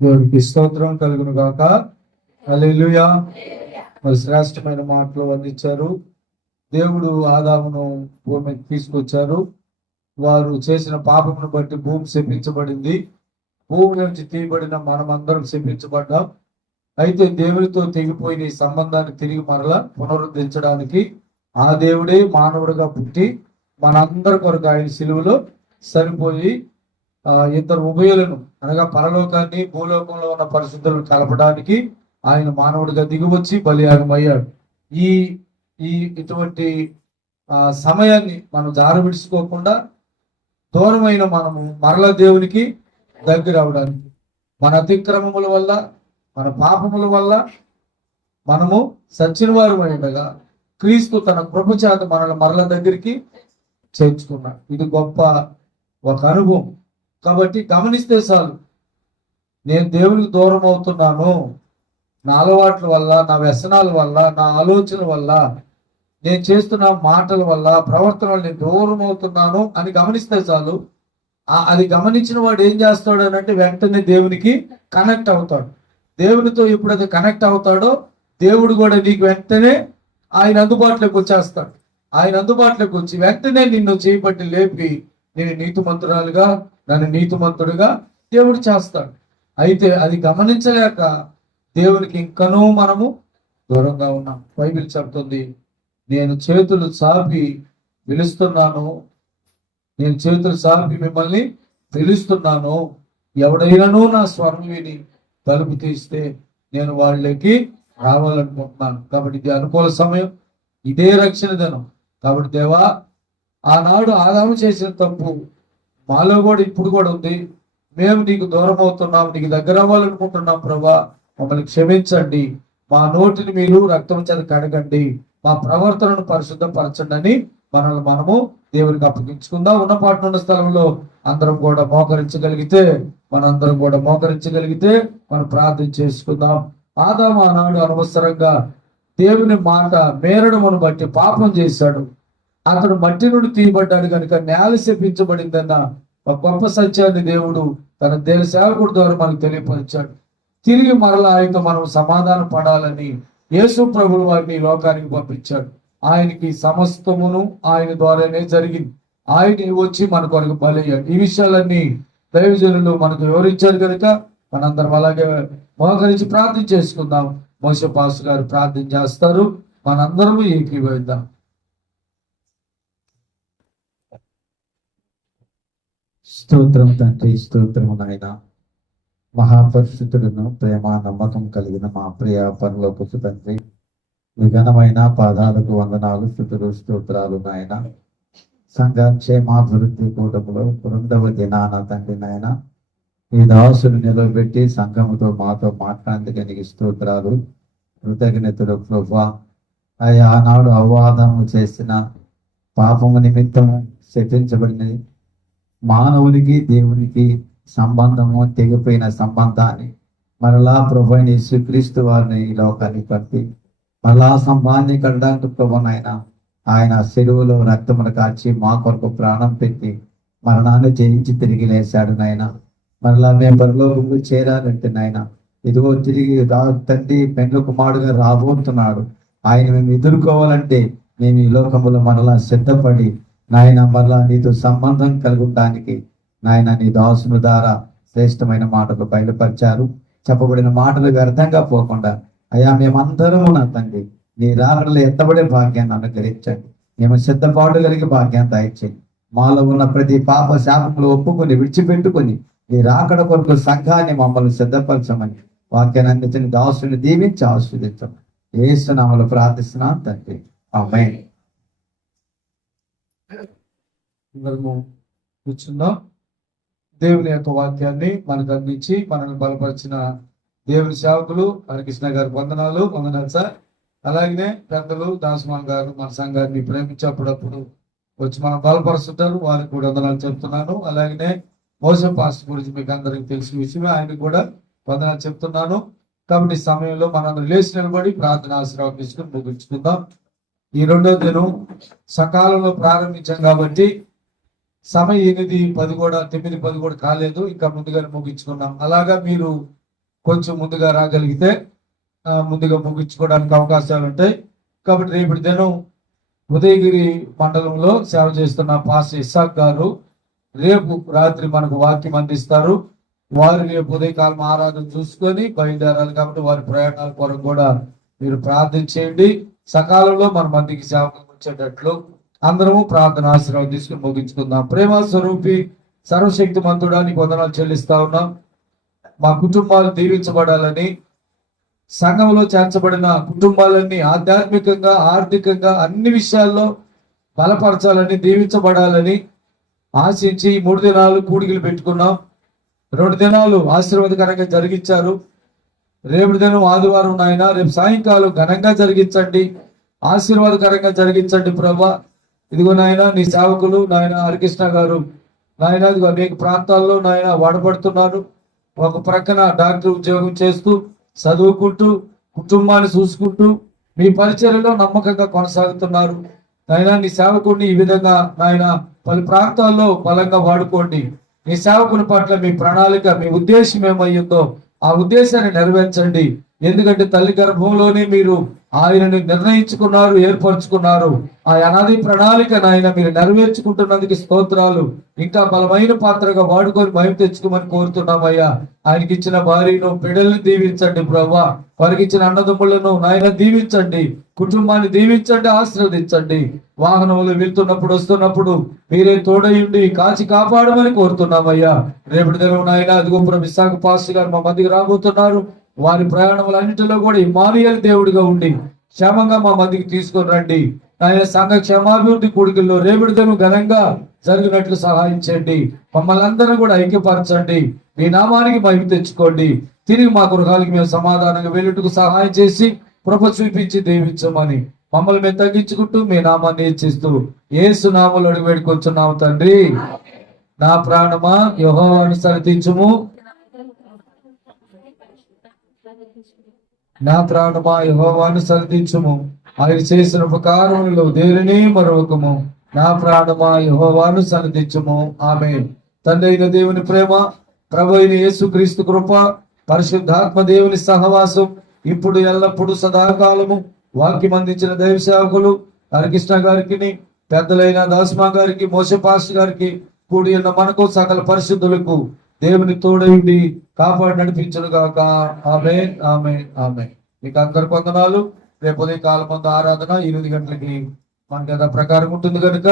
దేవునికి స్తోత్రం కలుగును గాక. హల్లెలూయా. మరి శ్రేష్టమైన మాటలు అందించారు. దేవుడు ఆదామును భూమికి తీసుకొచ్చారు. వారు చేసిన పాపమును బట్టి భూమి శపించబడింది. భూమి నుంచి తీయబడిన మనమందరం శపించబడ్డాం. అయితే దేవునితో తెగిపోయిన ఈ సంబంధాన్ని తిరిగి మరలా పునరుద్ధరించడానికి ఆ దేవుడే మానవుడిగా పుట్టి మనందరి కొరకు ఆయన సిలువలో సరిపోయి ఇద్దరు ఉభయులను, అనగా పరలోకాన్ని భూలోకంలో ఉన్న పరిశుద్ధులను కలపడానికి ఆయన మానవుడిగా దిగివచ్చి బలియాగమయ్యాడు. ఈ ఈ ఇటువంటి సమయాన్ని మనం జారవిడుచుకోకుండా దూరమైన మనము మరల దేవునికి దగ్గర అవడానికి, మన అతిక్రమముల వల్ల, మన పాపముల వల్ల మనము సచ్చిన వారు ఉండగా క్రీస్తు తన కృప చేత మనల్ని మరల దగ్గరికి చేర్చుకున్నాడు. ఇది గొప్ప ఒక అనుభవం. కాబట్టి గమనిస్తే చాలు, నేను దేవునికి దూరం అవుతున్నాను, నా అలవాట్ల వల్ల, నా వ్యసనాల వల్ల, నా ఆలోచన వల్ల, నేను చేస్తున్న మాటల వల్ల, ప్రవర్తన వల్ల నేను దూరం అవుతున్నాను అని గమనిస్తే చాలు. అది గమనించిన వాడు ఏం చేస్తాడు అని అంటే వెంటనే దేవునికి కనెక్ట్ అవుతాడు. దేవునితో ఎప్పుడైతే కనెక్ట్ అవుతాడో దేవుడు కూడా నీకు వెంటనే ఆయన అందుబాటులోకి వచ్చేస్తాడు. ఆయన అందుబాటులోకి వచ్చి వెంటనే నిన్ను చేపట్టి లేపి నేను నీతిమంతురాలుగా, నన్ను నీతిమంతుడుగా దేవుడు చేస్తాడు. అయితే అది గమనించలేక దేవునికి ఇంకనూ మనము దూరంగా ఉన్నాం. బైబిల్ చెప్తుంది, నేను చేతులు చాపి పిలుస్తున్నాను, నేను చేతులు చాపి మిమ్మల్ని పిలుస్తున్నాను, ఎవడైనాను నా స్వరం విని తలుపు తీస్తే నేను వాళ్ళకి రావాలనుకుంటున్నాను. కాబట్టి ఇది అనుకూల సమయం, ఇదే రక్షణ దినం. కాబట్టి దేవా, ఆనాడు ఆదాము చేసిన తప్పు మాలో కూడా ఇప్పుడు కూడా ఉంది. మేము నీకు దూరం అవుతున్నాం, నీకు దగ్గర అవ్వాలనుకుంటున్నాం ప్రభా, మమ్మల్ని క్షమించండి, మా నోటిని మీరు రక్తం చేత కడగండి, మా ప్రవర్తనను పరిశుద్ధపరచండి అని మనల్ని మనము దేవునికి అప్పగించుకుందాం. ఉన్న పాటున్న స్థలంలో అందరం కూడా మోకరించగలిగితే మనం ప్రార్థన చేసుకుందాం. ఆదాము ఆనాడు అనవసరంగా దేవుని మాట మేరడమును బట్టి పాపం చేశాడు. అతడు మట్టి నుండి తీయబడ్డాడు కనుక నేల శపించబడిందన్న ఒక గొప్ప సత్యాన్ని దేవుడు తన దేవ సేవకుడి ద్వారా మనకు తెలియపరిచాడు. తిరిగి మరలా ఆయనతో మనం సమాధానం పడాలని యేసు ప్రభువు వారిని లోకానికి పంపించాడు. ఆయనకి సమస్తమును ఆయన ద్వారానే జరిగింది. ఆయన వచ్చి మన కొరకు బలయ్యాడు. ఈ విషయాలన్నీ దైవజనులు మనకు వివరించారు కనుక మనందరం అలాగే మోకరించి ప్రార్థన చేసుకుందాం. మోషే పాస్టర్ గారు ప్రార్థన చేస్తారు, మనందరము ఏకీభవిద్దాం. స్తోత్రం తండ్రి, స్తోత్రము నాయన. మహాపరిశుద్ధులను ప్రేమ నమ్మకం కలిగిన మా ప్రియ పరలోకపు తండ్రి, మీ ఘనమైన పాదాలకు వందనాలు, స్తుతులు, స్తోత్రాలు నాయన. సంఘ క్షేమాభివృద్ధి కూటములో 2వ దినాన తండ్రి నాయన ఈ దాసులు నిలబెట్టి సంఘముతో మాతో మాట్లాడేందుకు నీకు స్తోత్రాలు, కృతజ్ఞతలు ప్రభువా. అయ్యా, ఆనాడు అవాదము చేసిన పాపము నిమిత్తము శపించబడినది మానవునికి దేవునికి సంబంధము తెగిపోయిన సంబంధాన్ని మరలా ప్రభు అయిన యేసుక్రీస్తు వారిని ఈ లోకానికి పంపి మరలా సంబంధాన్ని కట్టడానికి ప్రభునైనా ఆయన సెలువులో రక్తమును కాచి మా కొరకు ప్రాణం పెట్టి మరణాన్ని జయించి తిరిగి లేశాడు నాయన. మరలా మేము పరలోకము చేరాలంటే నాయన ఇదిగో తిరిగి తండ్రి పెండ్ల కుమారుడుగా రాబోతున్నాడు. ఆయన మేము ఎదుర్కోవాలంటే మేము ఈ లోకములో మరలా సిద్ధపడి నాయన మరలా నీతో సంబంధం కలుగుతానికి నాయన నీ దాసుని ద్వారా శ్రేష్టమైన మాటలు బయలుపరిచారు. చెప్పబడిన మాటలు వ్యర్థంగా పోకుండా అయ్యా మేమందరము నా తండ్రి నీ రాకడలో ఎత్తబడే భాగ్యాన్ని అనుగ్రహించండి. మేము సిద్ధపాటు కలిగి భాగ్యాన్ని దయచేయండి. మాలో ఉన్న ప్రతి పాప శాపములు ఒప్పుకొని విడిచిపెట్టుకొని నీ రాకడ కొరకు సంఘాన్ని మమ్మల్ని సిద్ధపరచమని వాక్యాన్ని అందించిన దాసుని దీవించి ఆస్వాదించమని యేసు నామములో ప్రార్థిస్తున్నాను తండ్రి, ఆమేన్. అందరము కూర్చుందాం. దేవుని యొక్క వాక్యాన్ని మనకు అందించి మనల్ని బలపరిచిన దేవుని సేవకులు హరికృష్ణ గారు వందనాలు సార్. అలాగనే పెద్దలు దాసమాన్ గారు మన సంఘాన్ని ప్రేమించి అప్పుడప్పుడు వచ్చి మనం బలపరుస్తుంటారు, వారికి కూడా వందనాలు చెప్తున్నాను. అలాగనే మోసే పాస్టర్ గురించి మీకు అందరికి తెలిసిన విషయమే, ఆయనకు కూడా వందనాలు చెప్తున్నాను. కాబట్టి ఈ సమయంలో మనం లేచి నిలబడి ప్రార్థన ఆశీర్వాదం తీసుకుని ముగించుకుందాం. ఈ 2వ దినం సకాలంలో ప్రారంభించాం కాబట్టి సమయం 8:10 కూడా 9:10 కూడా కాలేదు, ఇంకా ముందుగానే ముగించుకున్నాం. అలాగా మీరు కొంచెం ముందుగా రాగలిగితే ముందుగా ముగించుకోవడానికి అవకాశాలు ఉంటాయి. కాబట్టి రేపటి దినం ఉదయగిరి మండలంలో సేవ చేస్తున్న పాస్టర్ ఇస్సాక్ గారు రేపు రాత్రి మనకు వాక్యం అందిస్తారు. వారు రేపు ఉదయకాలం ఆరాధన చూసుకొని బయలుదేరాలి కాబట్టి వారి ప్రయాణాల కొరకు కూడా మీరు ప్రార్థన చేయండి. సకాలంలో మన మందికి సేవకు వచ్చేటట్లు అందరము ప్రార్థన ఆశీర్వాదం తీసుకుని ముగించుకుందాం. ప్రేమ స్వరూపి సర్వశక్తి మంతుడానికి వందనాలు చెల్లిస్తా ఉన్నాం. మా కుటుంబాలు దీవించబడాలని, సంఘంలో చేర్చబడిన కుటుంబాలన్నీ ఆధ్యాత్మికంగా ఆర్థికంగా అన్ని విషయాల్లో బలపరచాలని, దీవించబడాలని ఆశించి 3 దినాలు కూడికలు పెట్టుకున్నాం. 2 దినాలు ఆశీర్వాదకరంగా జరిగించారు. రేపు దినం ఆదివారం నాయన రేపు సాయంకాలం ఘనంగా జరిగించండి, ఆశీర్వాదకరంగా జరిగించండి ప్రభా. ఇదిగో నాయన నీ సేవకులు నాయన హరికృష్ణ గారు నాయన ఇదిగో అనేక ప్రాంతాల్లో నాయన వాడబడుతున్నారు. ఒక ప్రక్కన డాక్టర్ ఉద్యోగం చేస్తూ చదువుకుంటూ కుటుంబాన్ని చూసుకుంటూ మీ పరిచర్యలో నమ్మకంగా కొనసాగుతున్నారు. నాయన నీ సేవకుడిని ఈ విధంగా నాయన పలు ప్రాంతాల్లో బలంగా వాడుకోండి. నీ సేవకుని పట్ల మీ ప్రణాళిక, మీ ఉద్దేశం ఏమయ్యిందో ఆ ఉద్దేశాన్ని నెరవేర్చండి. ఎందుకంటే తల్లి గర్భంలోనే మీరు ఆయనని నిర్ణయించుకున్నారు, ఏర్పరచుకున్నారు. ఆ అనాది ప్రణాళిక నాయన మీరు నెరవేర్చుకుంటున్నందుకు స్తోత్రాలు. ఇంకా బలమైన పాత్రగా వాడుకొని మహిమ తెచ్చుకోమని కోరుతున్నామయ్యా. ఆయనకి ఇచ్చిన భార్యను బిడ్డల్ని దీవించండి ప్రభా. వారికి ఇచ్చిన అన్నదమ్ములను నాయన దీవించండి, కుటుంబాన్ని దీవించండి, ఆశీర్వదించండి. వాహనంలో వెళ్తున్నప్పుడు వస్తున్నప్పుడు మీరే తోడయుండి కాచి కాపాడమని కోరుతున్నామయ్యా. రేపటి దినం నాయన అదిగో విశాఖ పాస్టర్ గారు మా మధ్యకి రాబోతున్నారు. వారి ప్రయాణములన్నింటిలో కూడా ఇమ్మానుయేలు దేవుడిగా ఉండి క్షేమంగా మా మధ్యకి తీసుకొని రండి. ఆయన సంఘ క్షేమాభివృద్ధి కూడికల్లో రేపటిదను ఘనంగా జరిగినట్లు సహాయం చేయండి. మమ్మల్ని అందరూ కూడా ఐక్యపరచండి. మీ నామానికి మహిమ తెచ్చుకోండి. తిరిగి మా గృహాలకి మేము సమాధానంగా వెళ్ళుటకు సహాయం చేసి కృప చూపించి దీవించమని మమ్మల్ని మేము తగ్గించుకుంటూ మీ నామాన్ని హెచ్చిస్తూ యేసు నామములో అడిగి వేడుకొంచున్నాము తండ్రి. నా ప్రాణమా యెహోవాను స్తుతించుము, నా ప్రాణమా యెహోవాను స్తుతించుము, ఆయన చేసిన ఉపకారములలో దేనిని మరొకము. నా ప్రాణమా యెహోవాను స్తుతించుము. ఆమేన్. తండ్రి అయిన దేవుని ప్రేమ, ప్రభు అయిన యేసుక్రీస్తు కృప, పరిశుద్ధాత్మ దేవుని సహవాసం ఇప్పుడు ఎల్లప్పుడు సదాకాలము వాక్యం అందించిన దైవ సేవకులు హరికృష్ణ గారికి, పెద్దలైన దాస్మా గారికి, మోసే పాస్టర్ గారికి, కూడి ఉన్న మనకు సకల పరిశుద్ధులకు దేవుని తోడైండి కాపాడి నడిపించును గాక. ఆమేన్, ఆమేన్, ఆమేన్. మీకు అందరికి వందనాలు. రేపు ఉదయం కాలం ముందు ఆరాధన 8 గంటలకి మనకి యథా ప్రకారం ఉంటుంది కనుక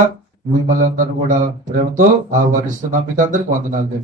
మిమ్మల్ని అందరూ కూడా ప్రేమతో ఆహ్వానిస్తున్నాం. మీకు అందరికి వందనాలు.